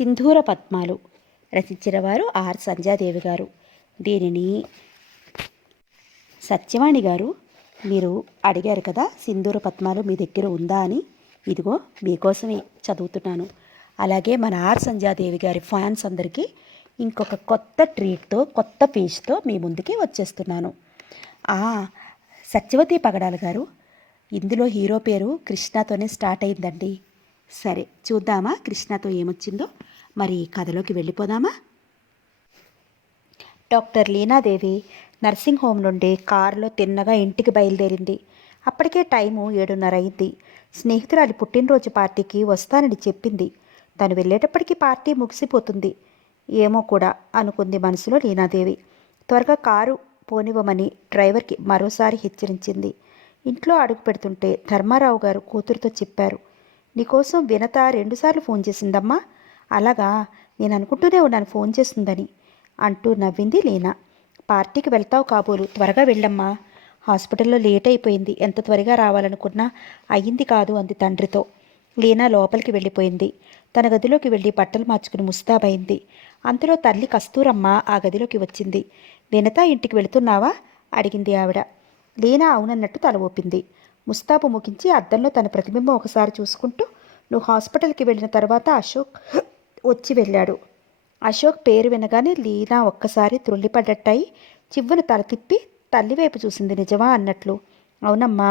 సింధూర పద్మాలు రచించిన వారు ఆర్ సంధ్యాదేవి గారు. దీనిని సత్యవాణి గారు మీరు అడిగారు కదా, సింధూర పద్మాలు మీ దగ్గర ఉందా అని. ఇదిగో మీకోసమే చదువుతున్నాను. అలాగే మన ఆర్ సంధ్యాదేవి గారి ఫ్యాన్స్ అందరికీ ఇంకొక కొత్త ట్రీట్తో, కొత్త పేజ్తో మీ ముందుకి వచ్చేస్తున్నాను. సత్యవతి పగడాల గారు, ఇందులో హీరో పేరు కృష్ణతోనే స్టార్ట్ అయిందండి. సరే చూద్దామా కృష్ణతో ఏమొచ్చిందో. మరి కథలోకి వెళ్ళిపోదామా. డాక్టర్ లీనాదేవి నర్సింగ్ హోమ్ నుండి కారులో తిన్నగా ఇంటికి బయలుదేరింది. అప్పటికే టైము 7:30 అయింది. స్నేహితురాలి పుట్టినరోజు పార్టీకి వస్తానని చెప్పింది. తను వెళ్ళేటప్పటికి పార్టీ ముగిసిపోతుంది ఏమో కూడా అనుకుంది మనసులో లీనాదేవి. త్వరగా కారు పోనివ్వమని డ్రైవర్కి మరోసారి హెచ్చరించింది. ఇంట్లో అడుగు పెడుతుంటే ధర్మారావు గారు కూతురుతో చెప్పారు, నీకోసం వినత 2 సార్లు ఫోన్ చేసిందమ్మా. అలాగా, నేను అనుకుంటూనే ఉన్నాను ఫోన్ చేస్తుందని అంటూ నవ్వింది లీనా. పార్టీకి వెళ్తావు కాబోలు, త్వరగా వెళ్ళమ్మా. హాస్పిటల్లో లేట్ అయిపోయింది. ఎంత త్వరగా రావాలనుకున్నా అయ్యింది కాదు అంది తండ్రితో. లీనా లోపలికి వెళ్ళిపోయింది. తన గదిలోకి వెళ్ళి బట్టలు మార్చుకుని ముస్తాబైంది. అంతలో తల్లి కస్తూరమ్మ ఆ గదిలోకి వచ్చింది. వినత ఇంటికి వెళుతున్నావా అడిగింది ఆవిడ. లీనా అవునన్నట్టు తల ఊపింది. ముస్తాబు ముగించి అద్దంలో తన ప్రతిబింబం ఒకసారి చూసుకుంటూ, నువ్వు హాస్పిటల్కి వెళ్ళిన తర్వాత అశోక్ వచ్చి వెళ్ళాడు. అశోక్ పేరు వినగానే లీనా ఒక్కసారి త్రుళ్ళిపడ్డట్టయి చివ్వును తల తిప్పి తల్లివైపు చూసింది. నిజమా అన్నట్లు. అవునమ్మా,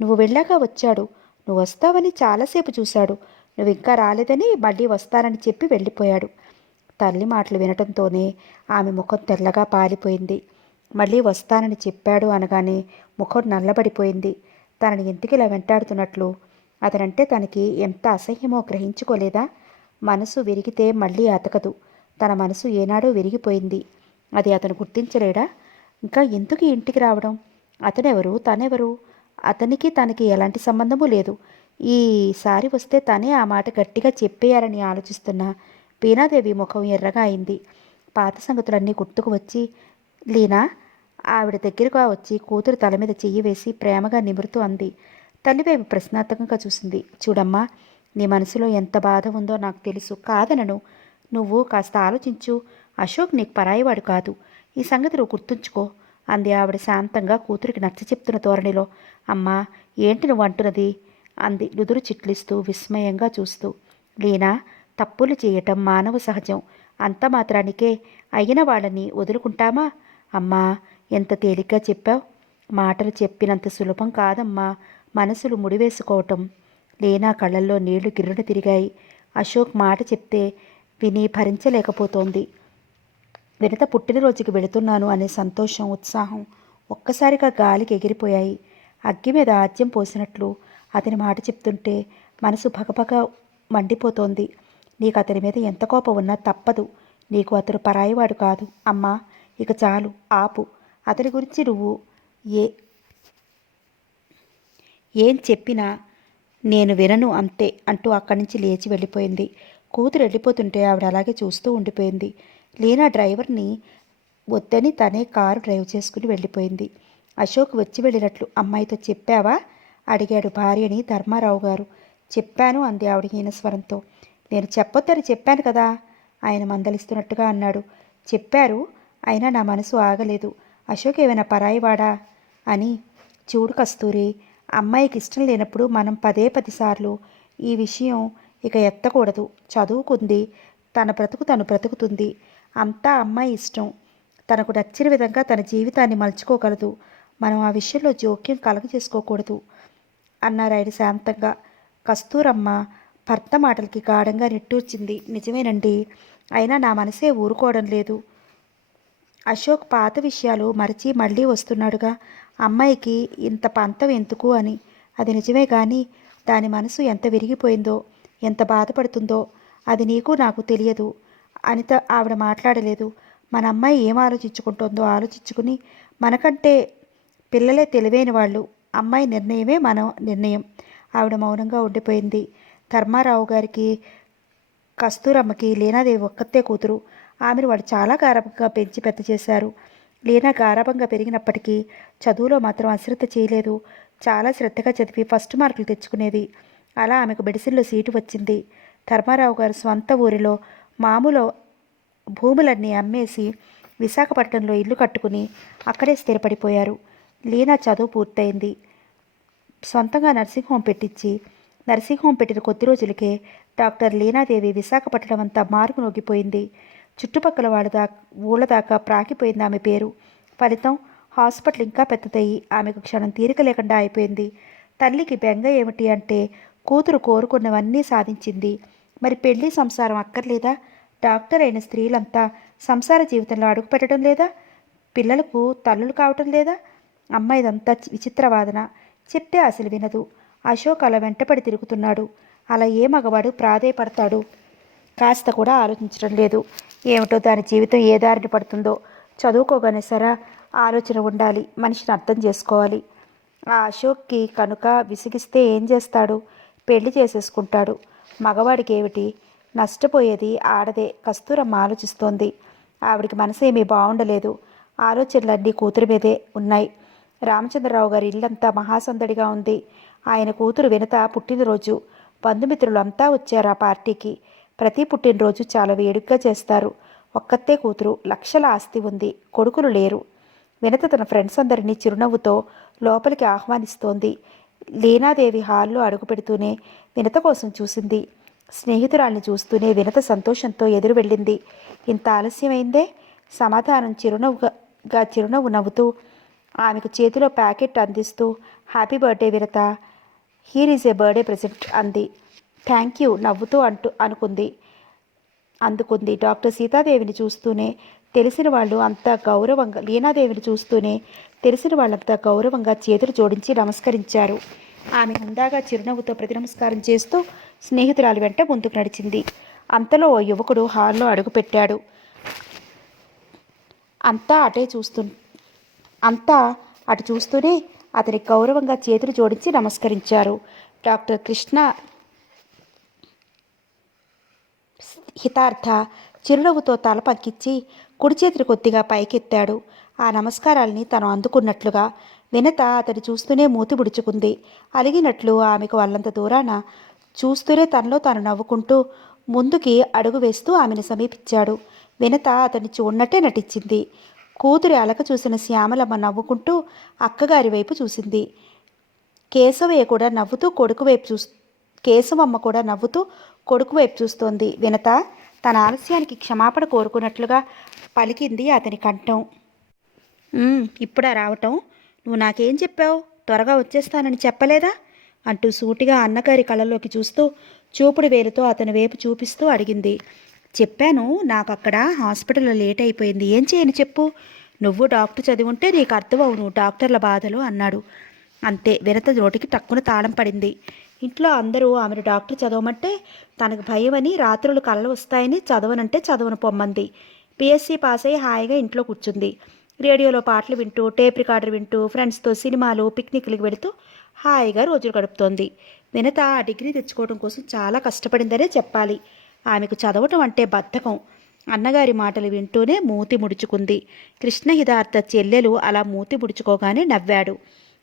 నువ్వు వెళ్ళాక వచ్చాడు. నువ్వు వస్తావని చాలాసేపు చూశాడు. నువ్వు ఇంకా రాలేదని మళ్ళీ వస్తానని చెప్పి వెళ్ళిపోయాడు. తల్లి మాటలు వినటంతోనే ఆమె ముఖం తెల్లగా పాలిపోయింది. మళ్ళీ వస్తానని చెప్పాడు అనగానే ముఖం నల్లబడిపోయింది. తనని ఎందుకు ఇలా వెంటాడుతున్నట్లు, అతనంటే తనకి ఎంత అసహ్యమో గ్రహించుకోలేదా? మనసు విరిగితే మళ్ళీ అతకదు. తన మనసు ఏనాడో విరిగిపోయింది. అది అతను గుర్తించలేడా? ఇంకా ఎందుకు ఇంటికి రావడం? అతనెవరు, తనెవరు? అతనికి తనకి ఎలాంటి సంబంధము లేదు. ఈసారి వస్తే తనే ఆ మాట గట్టిగా చెప్పేయాలని ఆలోచిస్తున్న బీనాదేవి ముఖం ఎర్రగా అయింది. పాత సంగతులన్నీ గుర్తుకు వచ్చి లీనా ఆవిడ దగ్గరగా వచ్చి కూతురు తల మీద చెయ్యి వేసి ప్రేమగా నిమురుతూ అంది. తల్లివైపు ప్రశ్నార్థకంగా చూసింది. చూడమ్మా, నీ మనసులో ఎంత బాధ ఉందో నాకు తెలుసు, కాదనను. నువ్వు కాస్త ఆలోచించు. అశోక్ నీకు పరాయివాడు కాదు. ఈ సంగతి నువ్వు గుర్తుంచుకో అంది ఆవిడ శాంతంగా కూతురికి నచ్చ చెప్తున్న ధోరణిలో. అమ్మా, ఏంటి నువ్వు అంటున్నది అంది నుదురు చిట్లిస్తూ విస్మయంగా చూస్తూ. లీనా, తప్పులు చేయటం మానవ సహజం. అంత మాత్రానికే అయిన వాళ్ళని వదులుకుంటామా? అమ్మా, ఎంత తేలిగ్గా చెప్పావు. మాటలు చెప్పినంత సులభం కాదమ్మా మనసులు ముడివేసుకోవటం. లీనా కళ్ళల్లో నీళ్లు గిర్రున తిరిగాయి. అశోక్ మాట చెప్తే విని భరించలేకపోతోంది. వినత పుట్టినరోజుకి వెళుతున్నాను అనే సంతోషం, ఉత్సాహం ఒక్కసారిగా గాలికి ఎగిరిపోయాయి. అగ్గి మీద ఆజ్యం పోసినట్లు అతని మాట చెప్తుంటే మనసు భగభగ మండిపోతోంది. నీకు అతని మీద ఎంత కోపం ఉన్నా తప్పదు. నీకు అతను పరాయివాడు కాదు. అమ్మా, ఇక చాలు, ఆపు. అతని గురించి నువ్వు ఏం చెప్పినా నేను వినను అంతే అంటూ అక్కడి నుంచి లేచి వెళ్ళిపోయింది. కూతురు వెళ్ళిపోతుంటే ఆవిడ అలాగే చూస్తూ ఉండిపోయింది. లీనా డ్రైవర్ని వద్దని తనే కారు డ్రైవ్ చేసుకుని వెళ్ళిపోయింది. అశోక్ వచ్చి వెళ్ళినట్లు అమ్మాయితో చెప్పావా అడిగాడు భార్యని ధర్మారావు గారు. చెప్పాను అంది ఆవిడ హీనస్వరంతో. నేను చెప్పొద్దని చెప్పాను కదా ఆయన మందలిస్తున్నట్టుగా అన్నాడు. చెప్పారు, అయినా నా మనసు ఆగలేదు. అశోక్ ఏమైనా పరాయివాడా అని. చూడు కస్తూరి, అమ్మాయికి ఇష్టం లేనప్పుడు మనం 10 సార్లు ఈ విషయం ఇక ఎత్తకూడదు. చదువుకుంది, తన బ్రతుకు తను బ్రతుకుతుంది. అంతా అమ్మాయి ఇష్టం. తనకు నచ్చిన విధంగా తన జీవితాన్ని మలుచుకోగలదు. మనం ఆ విషయంలో జోక్యం కలగజేసుకోకూడదు అన్నారు ఆయన శాంతంగా. కస్తూరమ్మ భర్త మాటలకి గాఢంగా నిట్టూర్చింది. నిజమేనండి, అయినా నా మనసే ఊరుకోవడం లేదు. అశోక్ పాత విషయాలు మరచి మళ్ళీ వస్తున్నాడుగా. అమ్మాయికి ఇంత పంతం ఎందుకు అని. అది నిజమే కానీ దాని మనసు ఎంత విరిగిపోయిందో, ఎంత బాధపడుతుందో అది నీకు నాకు తెలియదు. అనిత ఆవిడ మాట్లాడలేదు. మన అమ్మాయి ఏం ఆలోచించుకుంటుందో ఆలోచించుకుని, మనకంటే పిల్లలే తెలివైన వాళ్ళు. అమ్మాయి నిర్ణయమే మన నిర్ణయం. ఆవిడ మౌనంగా ఉండిపోయింది. ధర్మారావు గారికి కస్తూరమ్మకి లీనాదేవి ఒక్కతే కూతురు. ఆమెను వాడు చాలా గారాబంగా పెంచి పెద్ద చేశారు. లీనా గారాబంగా పెరిగినప్పటికీ చదువులో మాత్రం అశ్రద్ధ చేయలేదు. చాలా శ్రద్ధగా చదివి ఫస్ట్ మార్కులు తెచ్చుకునేది. అలా ఆమెకు మెడిసిన్లో సీటు వచ్చింది. ధర్మారావు గారు స్వంత ఊరిలో మామూలు భూములన్నీ అమ్మేసి విశాఖపట్నంలో ఇల్లు కట్టుకుని అక్కడే స్థిరపడిపోయారు. లీనా చదువు పూర్తయింది. సొంతంగా నర్సింగ్ హోమ్ పెట్టిన కొద్ది రోజులకే డాక్టర్ లీనాదేవి విశాఖపట్నం అంతా మారుమోగిపోయింది. చుట్టుపక్కల ఊళ్ళ దాకా ప్రాకిపోయింది ఆమె పేరు. ఫలితం హాస్పిటల్ ఇంకా పెద్దదయ్యి ఆమెకు క్షణం తీరిక లేకుండా అయిపోయింది. తల్లికి బెంగ ఏమిటి అంటే కూతురు కోరుకున్నవన్నీ సాధించింది. మరి పెళ్లి సంసారం అక్కర్లేదా? డాక్టర్ అయిన స్త్రీలంతా సంసార జీవితంలో అడుగుపెట్టడం లేదా? పిల్లలకు తల్లులు కావటం లేదా? అమ్మ ఇదంతా విచిత్రవాదన. చెప్తే అసలు వినదు. అశోక్ అలా వెంటపడి తిరుగుతున్నాడు. అలా ఏ మగవాడు ప్రాధేయపడతాడు? కాస్త కూడా ఆలోచించడం లేదు. ఏమిటో దాని జీవితం ఏ దారిని పడుతుందో. చదువుకోగానే సరా ఆలోచన ఉండాలి. మనిషిని అర్థం చేసుకోవాలి. ఆ అశోక్కి కనుక విసిగిస్తే ఏం చేస్తాడు? పెళ్లి చేసేసుకుంటాడు. మగవాడికి ఏమిటి? నష్టపోయేది ఆడదే. కస్తూరమ్మ ఆలోచిస్తోంది. ఆవిడికి మనసేమీ బాగుండలేదు. ఆలోచనలన్నీ కూతురి మీదే ఉన్నాయి. రామచంద్రరావు గారి ఇల్లంతా మహాసందడిగా ఉంది. ఆయన కూతురు వినత పుట్టినరోజు. బంధుమిత్రులు అంతా వచ్చారు ఆ పార్టీకి. ప్రతి పుట్టినరోజు చాలా వేడుకగా చేస్తారు. ఒక్కతే కూతురు. లక్షల ఆస్తి ఉంది. కొడుకులు లేరు. వినత తన ఫ్రెండ్స్ అందరినీ చిరునవ్వుతో లోపలికి ఆహ్వానిస్తోంది. లీనాదేవి హాల్లో అడుగుపెడుతూనే వినత కోసం చూసింది. స్నేహితురాల్ని చూస్తూనే వినత సంతోషంతో ఎదురు వెళ్ళింది. ఇంత ఆలస్యమైందే? సమాధానం చిరునవ్వు నవ్వుతూ ఆమెకు చేతిలో ప్యాకెట్ అందిస్తూ happy birthday Vinata, here is a birthday present అంది. థ్యాంక్ యూ నవ్వుతూ అందుకుంది. డాక్టర్ సీతాదేవిని చూస్తూనే తెలిసిన వాళ్ళు అంతా గౌరవంగా లీనాదేవిని చూస్తూనే తెలిసిన వాళ్ళంతా గౌరవంగా చేతులు జోడించి నమస్కరించారు. ఆమె హుందాగా చిరునవ్వుతో ప్రతి నమస్కారం చేస్తూ స్నేహితురాలు వెంట ముందుకు నడిచింది. అంతలో ఓ యువకుడు హాల్లో అడుగుపెట్టాడు. అంతా అటు చూస్తూనే అతనికి గౌరవంగా చేతులు జోడించి నమస్కరించారు. డాక్టర్ కృష్ణ హితార్థ చిరునవ్వుతో తల పంకించి కుడి చేతిని కొద్దిగా పైకెత్తాడు. ఆ నమస్కారాల్ని తను అందుకున్నట్లుగా. వినత అతని చూస్తూనే మూతి ముడుచుకుంది. అలిగినట్లు ఆమెకు వాళ్ళంత దూరాన చూస్తూనే తనలో తాను నవ్వుకుంటూ ముందుకి అడుగు వేస్తూ ఆమెను సమీపించాడు. వినత అతన్ని చూడనట్టే నటించింది. కూతురి అలక చూసిన శ్యామలమ్మ నవ్వుకుంటూ అక్కగారి వైపు చూసింది. కేశవమ్మ కూడా నవ్వుతూ కొడుకు వైపు చూస్తోంది. వినత తన ఆలస్యానికి క్షమాపణ కోరుకున్నట్లుగా పలికింది అతని కంఠం. ఇప్పుడా రావటం? నువ్వు నాకేం చెప్పావు? త్వరగా వచ్చేస్తానని చెప్పలేదా? అంటూ సూటిగా అన్నగారి కళ్ళలోకి చూస్తూ చూపుడు వేలుతో అతని వైపు చూపిస్తూ అడిగింది. చెప్పాను, నాకు అక్కడ హాస్పిటల్లో లేట్ అయిపోయింది. ఏం చేయను చెప్పు? నువ్వు డాక్టర్ చదివి ఉంటే నీకు అర్థమవును డాక్టర్ల బాధలు అన్నాడు. అంతే. వినత నోటికి టక్కున తాళం పడింది. ఇంట్లో అందరూ ఆమెను డాక్టర్ చదవమంటే తనకు భయమని, రాత్రులు కలలు వస్తాయని చదవనంటే చదవను పొమ్మంది. పిఎస్సి పాస్ అయ్యి హాయిగా ఇంట్లో కూర్చుంది. రేడియోలో పాటలు వింటూ, టేప్ రికార్డర్ వింటూ, ఫ్రెండ్స్తో సినిమాలు, పిక్నిక్లకు వెళుతూ హాయిగా రోజులు గడుపుతోంది. వినత ఆ డిగ్రీ తెచ్చుకోవడం కోసం చాలా కష్టపడిందనే చెప్పాలి. ఆమెకు చదవటం అంటే బద్ధకం. అన్నగారి మాటలు వింటూనే మూతి ముడుచుకుంది. కృష్ణహితార్థ చెల్లెలు అలా మూతి ముడుచుకోగానే నవ్వాడు.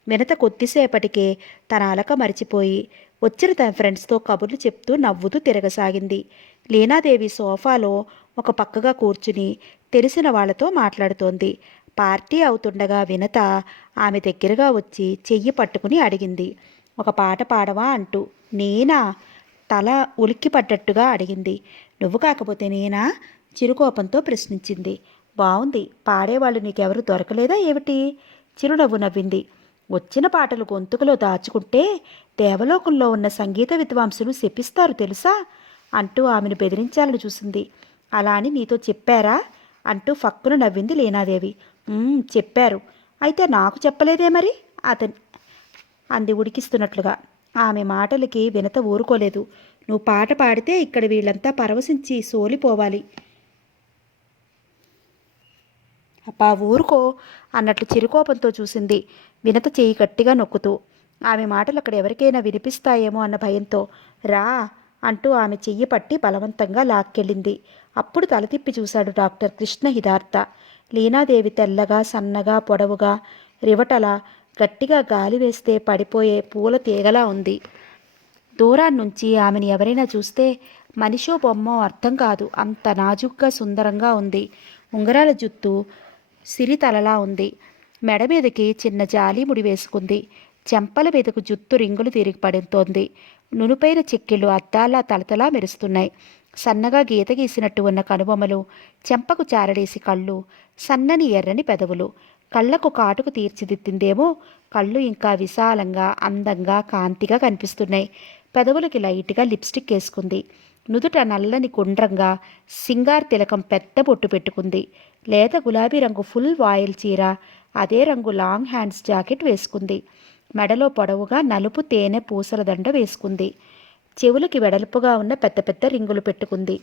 వినత కొద్దిసేపటికే తన అలక మరిచిపోయి వచ్చిన తన ఫ్రెండ్స్తో కబుర్లు చెప్తూ నవ్వుతూ తిరగసాగింది. లీనాదేవి సోఫాలో ఒక పక్కగా కూర్చుని తెలిసిన వాళ్లతో మాట్లాడుతోంది. పార్టీ అవుతుండగా వినత ఆమె దగ్గరగా వచ్చి చెయ్యి పట్టుకుని అడిగింది. ఒక పాట పాడవా అంటూ. నేనా? తల ఉలిక్కి పడ్డట్టుగా అడిగింది. నువ్వు కాకపోతే నేనా? చిరుకోపంతో ప్రశ్నించింది. బావుంది. పాడేవాళ్ళు నీకెవరు దొరకలేదా ఏమిటి? చిరునవ్వు నవ్వింది. వచ్చిన పాటలు గొంతుకులో దాచుకుంటే దేవలోకంలో ఉన్న సంగీత విద్వాంసులు శపిస్తారు తెలుసా అంటూ ఆమెను బెదిరించాలని చూసింది. అలా అని నీతో చెప్పారా అంటూ ఫక్కున నవ్వింది లీనాదేవి. చెప్పారు. అయితే నాకు చెప్పలేదే మరి అంది ఉడికిస్తున్నట్లుగా. ఆమె మాటలకి వినత ఊరుకోలేదు. నువ్వు పాట పాడితే ఇక్కడ వీళ్ళంతా పరవశించి సోలిపోవాలి. అప్పా ఊరుకో అన్నట్లు చిరుకోపంతో చూసింది వినత చేయి గట్టిగా నొక్కుతూ. ఆమె మాటలు అక్కడ ఎవరికైనా వినిపిస్తాయేమో అన్న భయంతో రా అంటూ ఆమె చెయ్యి పట్టి బలవంతంగా లాక్కెళ్ళింది. అప్పుడు తల తిప్పి చూశాడు డాక్టర్ కృష్ణ హితార్థ. లీనాదేవి తెల్లగా, సన్నగా, పొడవుగా, రివటలా, గట్టిగా గాలి వేస్తే పడిపోయే పూల తీగలా ఉంది. దూరాన్నుంచి ఆమెను ఎవరైనా చూస్తే మనిషో బొమ్మో అర్థం కాదు, అంత నాజుగ్గా సుందరంగా ఉంది. ఉంగరాల జుత్తు సిరితలలా ఉంది. మెడ మీదకి చిన్న జాలి ముడి వేసుకుంది. చెంపల మీదకు జుత్తు రింగులు తిరిగి పడుతోంది. నునుపైన చెక్కిళ్ళు అద్దాలా తలతలా మెరుస్తున్నాయి. సన్నగా గీత గీసినట్టు ఉన్న కనుబొమ్మలు, చెంపకు చారడేసి కళ్ళు, సన్నని ఎర్రని పెదవులు. కళ్ళకు కాటుకు తీర్చిదిద్దిందేమో, కళ్ళు ఇంకా విశాలంగా, అందంగా, కాంతిగా కనిపిస్తున్నాయి. పెదవులకి లైట్గా లిప్స్టిక్ వేసుకుంది. నుదుట నల్లని గుండ్రంగా సింగార్ తిలకం పెద్ద బొట్టు పెట్టుకుంది. లేత గులాబీ రంగు ఫుల్ వాయిల్ చీర, అదే రంగు లాంగ్ హ్యాండ్స్ జాకెట్ వేసుకుంది. మెడలో పొడవుగా నలుపు తేనె పూసల దండ వేసుకుంది. చెవులకి వెడల్పుగా ఉన్న పెద్ద పెద్ద రింగులు పెట్టుకుంది.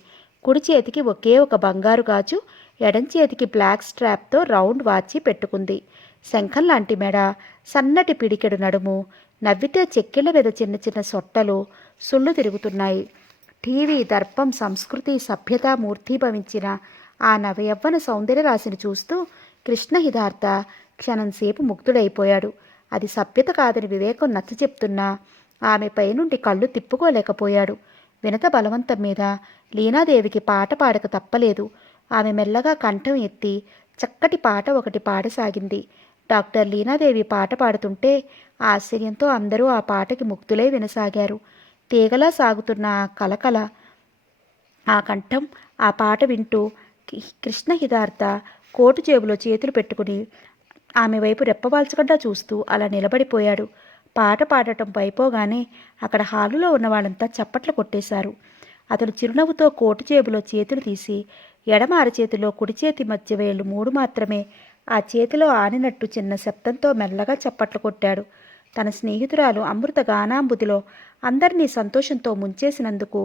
కుడి చేతికి ఒకే ఒక బంగారు గాజు, ఎడం చేతికి బ్లాక్ స్ట్రాప్తో రౌండ్ వాచి పెట్టుకుంది. శంఖం లాంటి మెడ, సన్నటి పిడికెడు నడుము, నవ్వితే చెక్కిళ్ళ మీద చిన్న చిన్న సొట్టలు, సుళ్ళు తిరుగుతున్నాయి. టీవీ, దర్పం, సంస్కృతి, సభ్యత మూర్తీభవించిన ఆ నవయవ్వన సౌందర్యరాశిని చూస్తూ కృష్ణ హిదార్థ క్షణంసేపు ముగ్ధుడైపోయాడు. అది సభ్యత కాదని వివేకం నచ్చ చెప్తున్నా ఆమె పైనుండి కళ్ళు తిప్పుకోలేకపోయాడు. వినత బలవంతం మీద లీనాదేవికి పాట పాడక తప్పలేదు. ఆమె మెల్లగా కంఠం ఎత్తి చక్కటి పాట ఒకటి పాడసాగింది. డాక్టర్ లీనాదేవి పాట పాడుతుంటే ఆశ్చర్యంతో అందరూ ఆ పాటకి ముగ్ధులై వినసాగారు. తీగలా సాగుతున్న ఆ కలకల, ఆ కంఠం, ఆ పాట వింటూ కృష్ణ హిదార్థ కోటు జేబులో చేతులు పెట్టుకుని ఆమె వైపు రెప్పవాల్చకుండా చూస్తూ అలా నిలబడిపోయాడు. పాట పాడటం అయిపోగానే అక్కడ హాలులో ఉన్న వాళ్ళంతా చప్పట్లు కొట్టేశారు. అతను చిరునవ్వుతో కోటు జేబులో చేతులు తీసి ఎడమ అరచేతిలో కుడి చేతి మధ్య వేళ్ళు 3 మాత్రమే ఆ చేతిలో ఆనినట్టు చిన్న శబ్దంతో మెల్లగా చప్పట్లు కొట్టాడు. తన స్నేహితురాలు అమృత గానాంబుదిలో అందరినీ సంతోషంతో ముంచేసినందుకు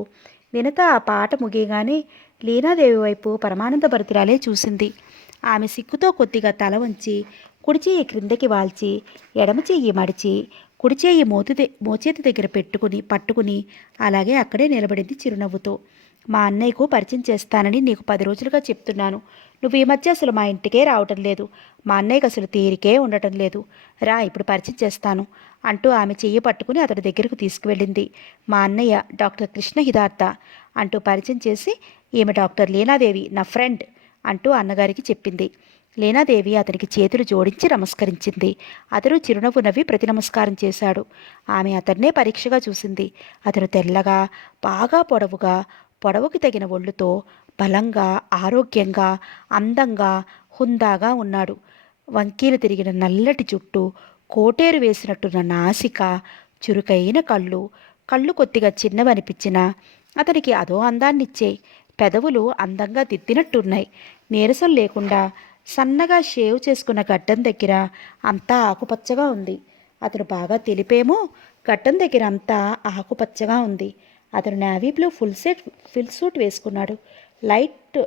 వినత ఆ పాట ముగియగానే లీనాదేవి వైపు పరమానందభరితురాలే చూసింది. ఆమె సిగ్గుతో కొద్దిగా తల వంచి కుడి చెయ్యి క్రిందకి వాల్చి ఎడమ చెయ్యి మడిచి కుడి చెయ్యి మోచేతి దగ్గర పట్టుకుని అలాగే అక్కడే నిలబడింది చిరునవ్వుతో. మా అన్నయ్యకు పరిచయం చేస్తానని నీకు 10 రోజులుగా చెప్తున్నాను. నువ్వు ఈ మధ్య అసలు మా ఇంటికే రావటం లేదు. మా అన్నయ్యకి అసలు తీరికే ఉండటం లేదు. రా, ఇప్పుడు పరిచయం చేస్తాను అంటూ ఆమె చెయ్యి పట్టుకుని అతడి దగ్గరకు తీసుకువెళ్ళింది. మా అన్నయ్య డాక్టర్ కృష్ణ హిదార్థ అంటూ పరిచయం చేసి, ఈమె డాక్టర్ లీనాదేవి, నా ఫ్రెండ్ అంటూ అన్నగారికి చెప్పింది. లీనాదేవి అతనికి చేతులు జోడించి నమస్కరించింది. అతను చిరునవ్వు నవ్వి ప్రతి నమస్కారం చేశాడు. ఆమె అతన్నే పరీక్షగా చూసింది. అతను తెల్లగా, బాగా పొడవుకి తగిన ఒళ్ళుతో, బలంగా, ఆరోగ్యంగా, అందంగా, హుందాగా ఉన్నాడు. వంకీలు తిరిగిన నల్లటి జుట్టు, కోటేరు వేసినట్టున్న నాసిక, చురుకైన కళ్ళు కొద్దిగా చిన్నవనిపించినా అతనికి అదో అందాన్నిచ్చే. పెదవులు అందంగా దిద్దినట్టున్నాయి. నీరసం లేకుండా సన్నగా షేవ్ చేసుకున్న గడ్డం దగ్గర అంతా ఆకుపచ్చగా ఉంది. అతను బాగా తెలిపేమో, గడ్డం దగ్గర అంతా ఆకుపచ్చగా ఉంది. అతను నేవీ బ్లూ ఫుల్ సూట్ వేసుకున్నాడు. లైట్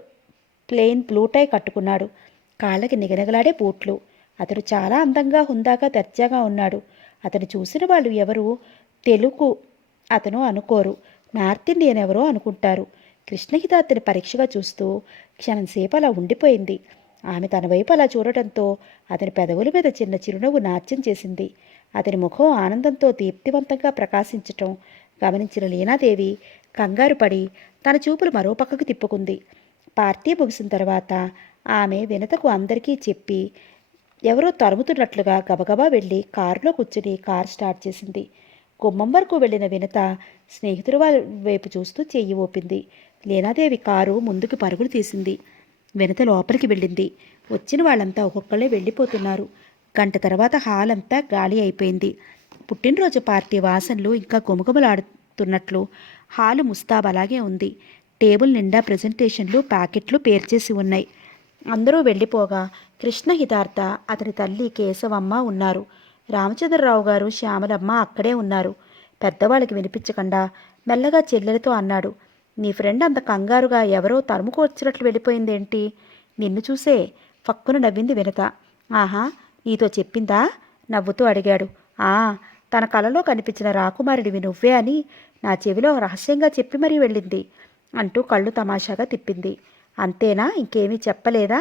ప్లెయిన్ బ్లూ టై కట్టుకున్నాడు. కాళ్ళకి నిగనగలాడే బూట్లు. అతను చాలా అందంగా, హుందాగా, దర్జాగా ఉన్నాడు. అతను చూసిన వాళ్ళు ఎవరు తెలుగు అతను అనుకోరు, నార్త్ ఇండియన్ ఎవరో అనుకుంటారు. కృష్ణహిత అతని పరీక్షగా చూస్తూ క్షణంసేపు అలా ఉండిపోయింది. ఆమె తన వైపు అలా చూడటంతో అతని పెదవుల మీద చిన్న చిరునవ్వు నాట్యం చేసింది. అతని ముఖం ఆనందంతో దీప్తివంతంగా ప్రకాశించటం గమనించిన లీనాదేవి కంగారు పడి తన చూపులు మరో పక్కకు తిప్పుకుంది. పార్టీ ముగిసిన తర్వాత ఆమె వినతకు అందరికీ చెప్పి ఎవరో తరుముతున్నట్లుగా గబగబా వెళ్ళి కారులో కూర్చుని కారు స్టార్ట్ చేసింది. గుమ్మం వరకు వెళ్ళిన వినత స్నేహితుల వైపు చూస్తూ చెయ్యి ఊపింది. లీనాదేవి కారు ముందుకు పరుగులు తీసింది. వినత లోపలికి వెళ్ళింది. వచ్చిన వాళ్ళంతా ఒక్కొక్కళ్ళే వెళ్ళిపోతున్నారు. గంట తర్వాత హాల్ అంతా గాలి అయిపోయింది. పుట్టినరోజు పార్టీ వాసనలు ఇంకా గుమగుమలాడుతున్నట్లు హాలు ముస్తాబ్ అలాగే ఉంది. టేబుల్ నిండా ప్రజెంటేషన్లు, ప్యాకెట్లు పేర్చేసి ఉన్నాయి. అందరూ వెళ్ళిపోగా కృష్ణ హితార్థ, అతని తల్లి కేశవమ్మ ఉన్నారు. రామచంద్రరావు గారు, శ్యామలమ్మ అక్కడే ఉన్నారు. పెద్దవాళ్ళకి వినిపించకుండా మెల్లగా చెల్లెలతో అన్నాడు, నీ ఫ్రెండ్ అంత కంగారుగా ఎవరో తరుముకొచ్చినట్లు వెళ్ళిపోయిందేంటి? నిన్ను చూసే ఫక్కున నవ్వింది వినత. ఆహా, నీతో చెప్పిందా? నవ్వుతూ అడిగాడు. తన కలలో కనిపించిన రాకుమారుడివి నువ్వే అని నా చెవిలో రహస్యంగా చెప్పి మరీ వెళ్ళింది అంటూ కళ్ళు తమాషాగా తిప్పింది. అంతేనా? ఇంకేమీ చెప్పలేదా?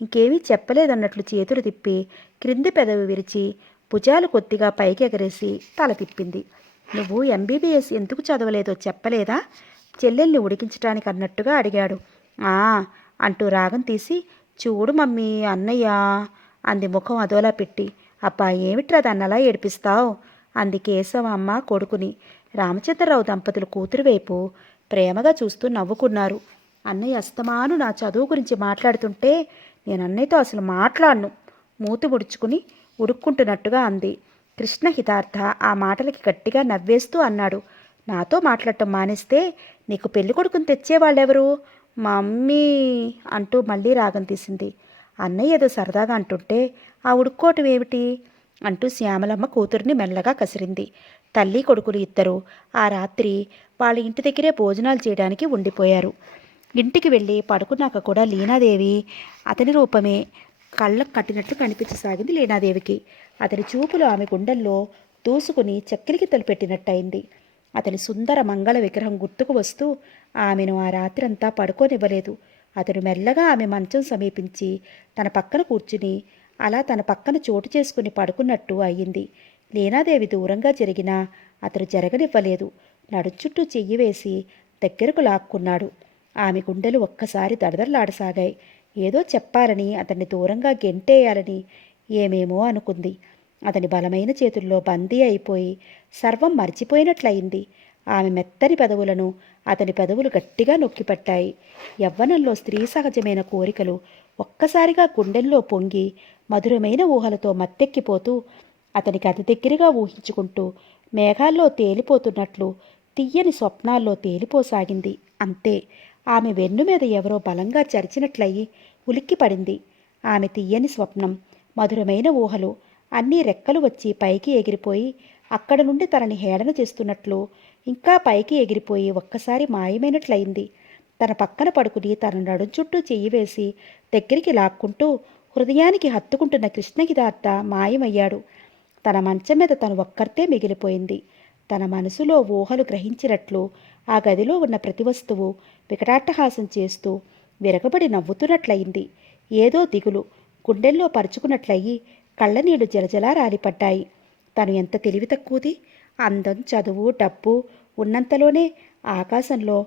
ఇంకేమీ చెప్పలేదన్నట్లు చేతులు తిప్పి క్రింది పెదవి విరిచి భుజాలు కొద్దిగా పైకి ఎగరేసి తల తిప్పింది. నువ్వు ఎంబీబీఎస్ ఎందుకు చదవలేదో చెప్పలేదా? చెల్లెల్ని ఉడికించటానికి అన్నట్టుగా అడిగాడు. ఆ అంటూ రాగం తీసి, చూడు మమ్మీ అన్నయ్య అంది ముఖం అదోలా పెట్టి. అబ్బా ఏమిట్రా దాన్నలా ఏడిపిస్తావు అంది కేశవ అమ్మ కొడుకుని. రామచంద్రరావు దంపతులు కూతురు వైపు ప్రేమగా చూస్తూ నవ్వుకున్నారు. అన్నయ్య అస్తమాను నా చదువు గురించి మాట్లాడుతుంటే నేను అన్నయ్యతో అసలు మాట్లాడను మూతి ముడుచుకుని ఉడుక్కుంటున్నట్టుగా అంది. కృష్ణ హితార్థ ఆ మాటలకి గట్టిగా నవ్వేస్తూ అన్నాడు. నాతో మాట్లాడటం మానేస్తే నీకు పెళ్లి కొడుకుని తెచ్చేవాళ్ళెవరు? మమ్మీ అంటూ మళ్ళీ రాగం తీసింది. అన్నయ్య ఏదో సరదాగా అంటుంటే ఆ ఉడుక్కోవటం ఏమిటి అంటూ శ్యామలమ్మ కూతురిని మెల్లగా కసిరింది. తల్లి కొడుకులు ఇద్దరు ఆ రాత్రి వాళ్ళ ఇంటి దగ్గరే భోజనాలు చేయడానికి ఉండిపోయారు. ఇంటికి వెళ్ళి పడుకున్నాక కూడా లీనాదేవి అతని రూపమే కళ్ళకు కట్టినట్లు కనిపించసాగింది. లీనాదేవికి అతని చూపులు ఆమె గుండెల్లో దూసుకుని చెక్కిలికి తలుపెట్టినట్టయింది. అతని సుందర మంగళ విగ్రహం గుర్తుకు వస్తూ ఆమెను ఆ రాత్రంతా పడుకోనివ్వలేదు. అతడు మెల్లగా ఆమె మంచం సమీపించి తన పక్కన కూర్చుని అలా తన పక్కన చోటు చేసుకుని పడుకున్నట్టు అయ్యింది. లీనాదేవి దూరంగా జరిగినా అతడు జరగనివ్వలేదు. నడుచుట్టూ చెయ్యి వేసి దగ్గరకు లాక్కున్నాడు. ఆమె గుండెలు ఒక్కసారి దడదరలాడసాగాయి. ఏదో చెప్పాలని అతన్ని దూరంగా గెంటేయాలని ఏమేమో అనుకుంది. అతని బలమైన చేతుల్లో బందీ అయిపోయి సర్వం మర్చిపోయినట్లయింది. ఆమె మెత్తని పెదవులను అతని పెదవులు గట్టిగా నొక్కిపట్టాయి. యవ్వనంలో స్త్రీ సహజమైన కోరికలు ఒక్కసారిగా గుండెల్లో పొంగి మధురమైన ఊహలతో మత్తెక్కిపోతూ అతనికి అతి దగ్గరగా ఊహించుకుంటూ మేఘాల్లో తేలిపోతున్నట్లు తీయని స్వప్నాల్లో తేలిపోసాగింది. అంతే, ఆమె వెన్ను మీద ఎవరో బలంగా చరిచినట్లయి ఉలిక్కిపడింది. ఆమె తీయని స్వప్నం, మధురమైన ఊహలు అన్నీ రెక్కలు వచ్చి పైకి ఎగిరిపోయి అక్కడ నుండి తనని హేళన చేస్తున్నట్లు ఇంకా పైకి ఎగిరిపోయి ఒక్కసారి మాయమైనట్లయింది. తన పక్కన పడుకుని తన నడుం చుట్టూ చెయ్యి వేసి దగ్గరికి లాక్కుంటూ హృదయానికి హత్తుకుంటున్న కృష్ణగిదార్థ మాయమయ్యాడు. తన మంచం మీద తను ఒక్కర్తే మిగిలిపోయింది. తన మనసులో ఊహలు గ్రహించినట్లు ఆ గదిలో ఉన్న ప్రతి వస్తువు వికటాట్టహాసం చేస్తూ విరగబడి నవ్వుతున్నట్లయింది. ఏదో దిగులు గుండెల్లో పరుచుకున్నట్లయి కళ్ళనీళ్లు జలజలా రాలిపడ్డాయి. తను ఎంత తెలివి తక్కువది! అందం, చదువు, డబ్బు ఉన్నంతలోనే ఆకాశంలో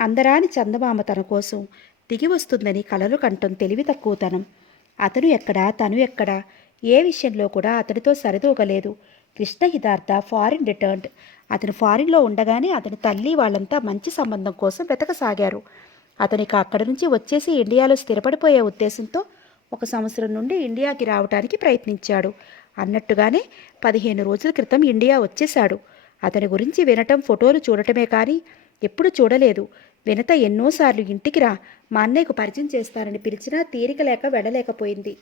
అందరాని చందమామ తన కోసం దిగి వస్తుందని కలలు కంటం తెలివి తక్కువతనం. అతను ఎక్కడా, తను ఎక్కడా, ఏ విషయంలో కూడా అతనితో సరిదూగలేదు. Krishna Hitartha foreign returned. అతను ఫారిన్లో ఉండగానే అతని తల్లి వాళ్ళంతా మంచి సంబంధం కోసం వెతకసాగారు. అతనికి అక్కడి నుంచి వచ్చేసి ఇండియాలో స్థిరపడిపోయే ఉద్దేశంతో 1 సంవత్సరం నుండి ఇండియాకి రావడానికి ప్రయత్నించాడు. అన్నట్టుగానే 15 రోజుల క్రితం ఇండియా వచ్చేశాడు. అతని గురించి వినటం, ఫోటోలు చూడటమే కానీ ఎప్పుడు చూడలేదు. వినత ఎన్నోసార్లు ఇంటికి రా, మా అన్నయ్యకు పరిచయం చేస్తానని పిలిచినా తీరిక లేక వెళ్ళలేకపోయింది.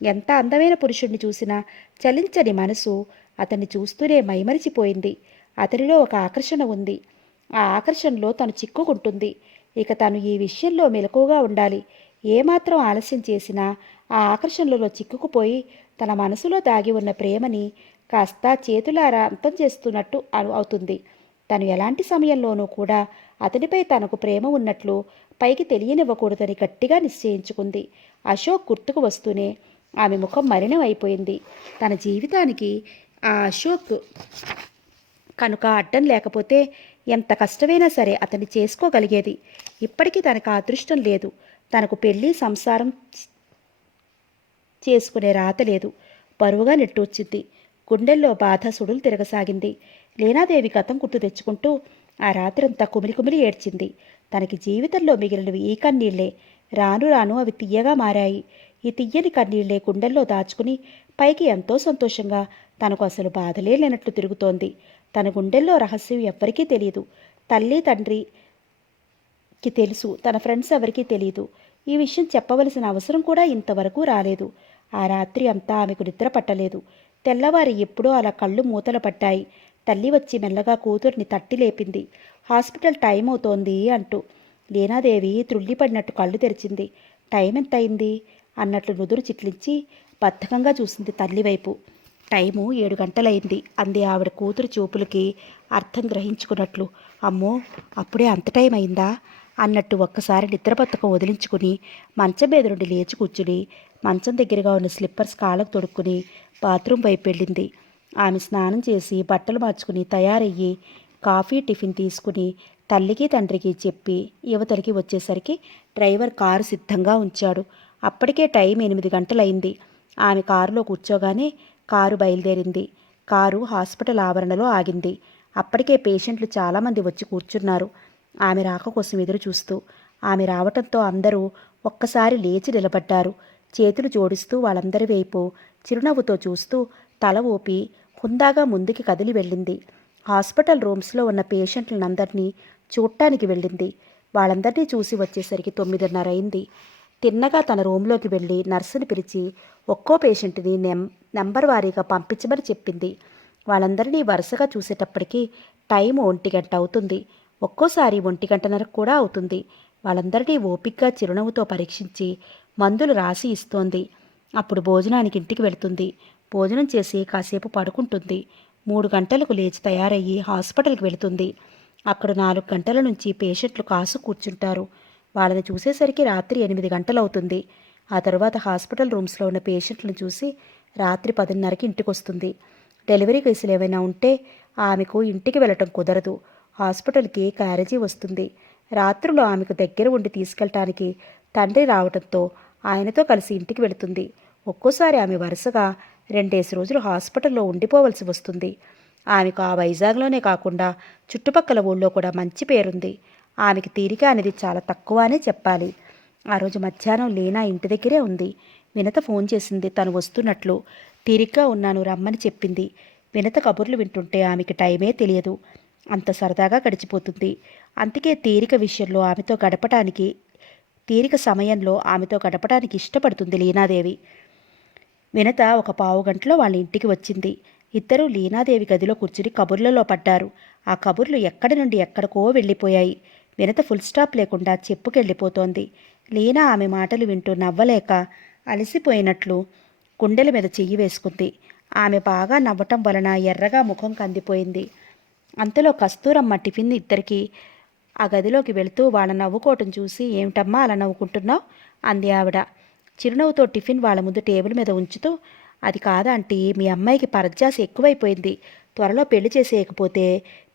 ఎంత అందమైన పురుషుణ్ణి చూసినా చలించని మనసు అతన్ని చూస్తూనే మైమరిచిపోయింది. అతనిలో ఒక ఆకర్షణ ఉంది. ఆ ఆకర్షణలో తను చిక్కుకుంటుంది. ఇక తను ఈ విషయంలో మెలకువగా ఉండాలి. ఏమాత్రం ఆలస్యం చేసినా ఆ ఆకర్షణలలో చిక్కుకుపోయి తన మనసులో దాగి ఉన్న ప్రేమని కాస్త చేతులారా అంతం చేస్తున్నట్టు అవుతుంది. తను ఎలాంటి సమయంలోనూ కూడా అతనిపై తనకు ప్రేమ ఉన్నట్లు పైకి తెలియనివ్వకూడదని గట్టిగా నిశ్చయించుకుంది. అశోక్ గుర్తుకు వస్తూనే ఆమె ముఖం మలినం అయిపోయింది. తన జీవితానికి ఆ అశోక్ కనుక అడ్డం లేకపోతే ఎంత కష్టమైనా సరే అతన్ని చేసుకోగలిగేది. ఇప్పటికీ తనకు అదృష్టం లేదు. తనకు పెళ్ళి, సంసారం చేసుకునే రాత లేదు. బరువుగా నెట్టూర్చింది. గుండెల్లో బాధ సుడులు తిరగసాగింది. లీనాదేవి గతం గుర్తు తెచ్చుకుంటూ ఆ రాత్రంతా కుమిలి కుమిలి ఏడ్చింది. తనకి జీవితంలో మిగిలినవి ఈ కన్నీళ్లే. రాను రాను అవి తీయగా మారాయి. ఈ తీయని కన్నీళ్లే గుండెల్లో దాచుకుని పైకి ఎంతో సంతోషంగా తనకు అసలు బాధలే లేనట్లు తిరుగుతోంది. తన గుండెల్లో రహస్యం ఎవ్వరికీ తెలియదు. తల్లి, తండ్రికి తెలుసు, తన ఫ్రెండ్స్ ఎవరికీ తెలియదు. ఈ విషయం చెప్పవలసిన అవసరం కూడా ఇంతవరకు రాలేదు. ఆ రాత్రి అంతా ఆమెకు నిద్ర పట్టలేదు. తెల్లవారి ఎప్పుడో అలా కళ్ళు మూతలు పట్టాయి. తల్లి వచ్చి మెల్లగా కూతుర్ని తట్టి లేపింది. హాస్పిటల్ టైం అవుతోంది అంటూ. లీనాదేవి త్రుళ్ళిపడినట్టు కళ్ళు తెరిచింది. టైం ఎంత అయింది అన్నట్లు నుదురు చిట్లించి బద్ధకంగా చూసింది తల్లివైపు. టైము 7 గంటలైంది అంది ఆవిడ కూతురు చూపులకి అర్థం గ్రహించుకున్నట్లు. అమ్మో, అప్పుడే అంత టైం అయిందా అన్నట్టు ఒక్కసారి నిద్రపత్తకం వదిలించుకుని మంచం మీద నుండి లేచి కూర్చుని మంచం దగ్గరగా ఉన్న స్లిప్పర్స్ కాళ్ళకు తొడుక్కుని బాత్రూం వైపు వెళ్ళింది. ఆమె స్నానం చేసి బట్టలు మార్చుకుని తయారయ్యి కాఫీ టిఫిన్ తీసుకుని తల్లికి తండ్రికి చెప్పి యువతలకి వచ్చేసరికి డ్రైవర్ కారు సిద్ధంగా ఉంచాడు. అప్పటికే టైం 8 గంటలైంది. ఆమె కారులో కూర్చోగానే కారు బయలుదేరింది. కారు హాస్పిటల్ ఆవరణలో ఆగింది. అప్పటికే పేషెంట్లు చాలామంది వచ్చి కూర్చున్నారు ఆమె రాక కోసం ఎదురు చూస్తూ. ఆమె రావటంతో అందరూ ఒక్కసారి లేచి నిలబడ్డారు. చేతులు జోడిస్తూ వాళ్ళందరి వైపు చిరునవ్వుతో చూస్తూ తల ఊపి హుందాగా ముందుకి కదిలి వెళ్ళింది. హాస్పిటల్ రూమ్స్లో ఉన్న పేషెంట్లందరినీ చూడటానికి వెళ్ళింది. వాళ్ళందరినీ చూసి వచ్చేసరికి 9:30 అయింది. తిన్నగా తన రూమ్లోకి వెళ్ళి నర్సుని పిలిచి ఒక్కో పేషెంట్ని నెంబర్ వారీగా పంపించమని చెప్పింది. వాళ్ళందరినీ వరుసగా చూసేటప్పటికీ టైము 1 అవుతుంది. ఒక్కోసారి 1:30 కూడా అవుతుంది. వాళ్ళందరినీ ఓపిగ్గా చిరునవ్వుతో పరీక్షించి మందులు రాసి ఇస్తోంది. అప్పుడు భోజనానికి ఇంటికి వెళుతుంది. భోజనం చేసి కాసేపు పడుకుంటుంది. 3 గంటలకు లేచి తయారయ్యి హాస్పిటల్కి వెళుతుంది. అక్కడ 4 గంటల నుంచి పేషెంట్లు కాసు కూర్చుంటారు. వాళ్ళని చూసేసరికి రాత్రి 8 గంటలవుతుంది. ఆ తర్వాత హాస్పిటల్ రూమ్స్లో ఉన్న పేషెంట్లను చూసి రాత్రి 10:30కి ఇంటికి వస్తుంది. డెలివరీ కేసులు ఏమైనా ఉంటే ఆమెకు ఇంటికి వెళ్ళటం కుదరదు. హాస్పిటల్కి క్యారేజీ వస్తుంది. రాత్రులు ఆమెకు దగ్గర ఉండి తీసుకెళ్ళటానికి తండ్రి రావడంతో ఆయనతో కలిసి ఇంటికి వెళుతుంది. ఒక్కోసారి ఆమె వరుసగా 2 రోజులు హాస్పిటల్లో ఉండిపోవలసి వస్తుంది. ఆమెకు ఆ వైజాగ్లోనే కాకుండా చుట్టుపక్కల ఊళ్ళో కూడా మంచి పేరుంది. ఆమెకి తీరిక అనేది చాలా తక్కువ అనే చెప్పాలి. ఆ రోజు మధ్యాహ్నం లీనా ఇంటి దగ్గరే ఉంది. వినత ఫోన్ చేసింది తను వస్తున్నట్లు. తీరిగ్గా ఉన్నాను రమ్మని చెప్పింది. వినత కబుర్లు వింటుంటే ఆమెకి టైమే తెలియదు. అంత సరదాగా గడిచిపోతుంది. అందుకే తీరిక సమయంలో ఆమెతో గడపడానికి ఇష్టపడుతుంది లీనాదేవి. వినత ఒక పావుగంటలో వాళ్ళ ఇంటికి వచ్చింది. ఇద్దరూ లీనాదేవి గదిలో కూర్చుని కబుర్లలో పడ్డారు. ఆ కబుర్లు ఎక్కడి నుండి ఎక్కడికో వెళ్ళిపోయాయి. వినత ఫుల్ స్టాప్ లేకుండా చెప్పుకెళ్ళిపోతోంది. లీనా ఆమె మాటలు వింటూ నవ్వలేక అలసిపోయినట్లు గుండెల మీద చెయ్యి వేసుకుంది. ఆమె బాగా నవ్వటం వలన ఎర్రగా ముఖం కందిపోయింది. అంతలో కస్తూరమ్మ టిఫిన్ ఇద్దరికి ఆ గదిలోకి వెళుతూ వాళ్ళ నవ్వుకోవటం చూసి ఏమిటమ్మా అలా నవ్వుకుంటున్నావు అంది ఆవిడ. చిరునవ్వుతో టిఫిన్ వాళ్ళ ముందు టేబుల్ మీద ఉంచుతూ అది కాదంటీ మీ అమ్మాయికి పరధ్యాస ఎక్కువైపోయింది. త్వరలో పెళ్లి చేసేయకపోతే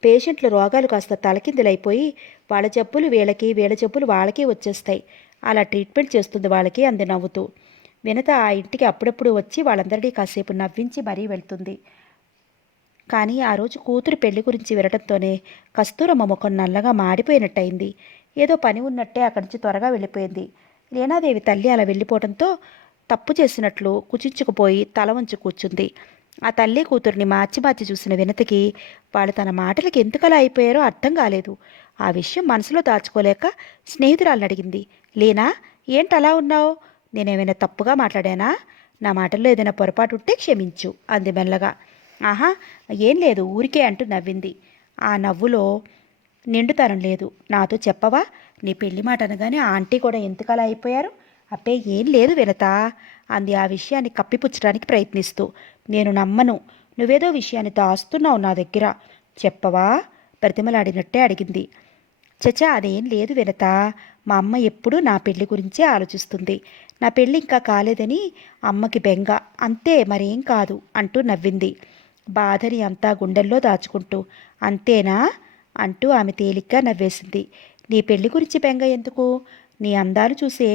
పేషెంట్ల రోగాలు కాస్త తలకిందులైపోయి వాళ్ళ జబ్బులు వీళ్ళకి వీళ్ళ జబ్బులు వాళ్ళకి వచ్చేస్తాయి. అలా ట్రీట్మెంట్ చేస్తుంది వాళ్ళకి అంది నవ్వుతూ. వినత ఆ ఇంటికి అప్పుడప్పుడు వచ్చి వాళ్ళందరినీ కాసేపు నవ్వించి మరీ వెళ్తుంది. కానీ ఆ రోజు కూతురు పెళ్లి గురించి వినడంతోనే కస్తూరమ్మ ముఖం నల్లగా మాడిపోయినట్టయింది. ఏదో పని ఉన్నట్టే అక్కడి నుంచి త్వరగా వెళ్ళిపోయింది. లీనాదేవి తల్లి అలా వెళ్ళిపోవడంతో తప్పు చేసినట్లు కుచించుకుపోయి తల వంచి కూర్చుంది. ఆ తల్లి కూతుర్ని మార్చి మార్చి చూసిన వినతికి వాళ్ళు తన మాటలకి ఎందుకలా అయిపోయారో అర్థం కాలేదు. ఆ విషయం మనసులో దాచుకోలేక స్నేహితురాలను అడిగింది. లీనా, ఏంటి అలా ఉన్నావు? నేనేమైనా తప్పుగా మాట్లాడానా? నా మాటల్లో ఏదైనా పొరపాటు ఉంటే క్షమించు అంది మెల్లగా. ఆహా, ఏం లేదు ఊరికే అంటూ నవ్వింది. ఆ నవ్వులో నిండుతనం లేదు. నాతో చెప్పవా? నీ పెళ్లి మాట అనగానే ఆంటీ కూడా ఎందుకలా అయిపోయారు? అబ్బే ఏం లేదు వినత అంది ఆ విషయాన్ని కప్పిపుచ్చడానికి ప్రయత్నిస్తూ. నేను నమ్మను. నువ్వేదో విషయాన్ని దాస్తున్నావు నా దగ్గర. చెప్పవా? బ్రతిమలాడినట్టే అడిగింది. చచా అదేం లేదు వినత. మా అమ్మ ఎప్పుడూ నా పెళ్లి గురించే ఆలోచిస్తుంది. నా పెళ్ళి ఇంకా కాలేదని అమ్మకి బెంగ, అంతే మరేం కాదు అంటూ నవ్వింది. బాధని అంతా గుండెల్లో దాచుకుంటూ. అంతేనా అంటూ ఆమె తేలిగ్గా నవ్వేసింది. నీ పెళ్లి గురించి బెంగ ఎందుకు? నీ అందాలు చూసే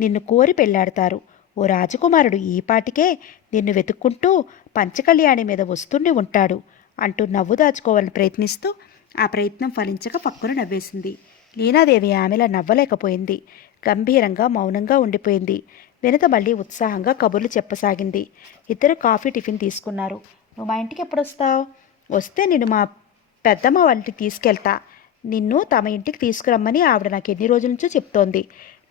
నిన్ను కోరి పెళ్లాడతారు. ఓ రాజకుమారుడు ఈపాటికే నిన్ను వెతుక్కుంటూ పంచకళ్యాణి మీద వస్తుండి ఉంటాడు అంటూ నవ్వు దాచుకోవాలని ప్రయత్నిస్తూ ఆ ప్రయత్నం ఫలించక పక్కున నవ్వేసింది. లీనాదేవి ఆమెలా నవ్వలేకపోయింది. గంభీరంగా మౌనంగా ఉండిపోయింది. వినత మళ్ళీ ఉత్సాహంగా కబుర్లు చెప్పసాగింది. ఇద్దరు కాఫీ టిఫిన్ తీసుకున్నారు. నువ్వు మా ఇంటికి ఎప్పుడొస్తావు? వస్తే నిన్ను మా పెద్దమ్మ వాళ్ళ ఇంటికి తీసుకెళ్తా. నిన్ను తమ ఇంటికి తీసుకురమ్మని ఆవిడ నాకు ఎన్ని రోజుల నుంచో చెప్తోంది.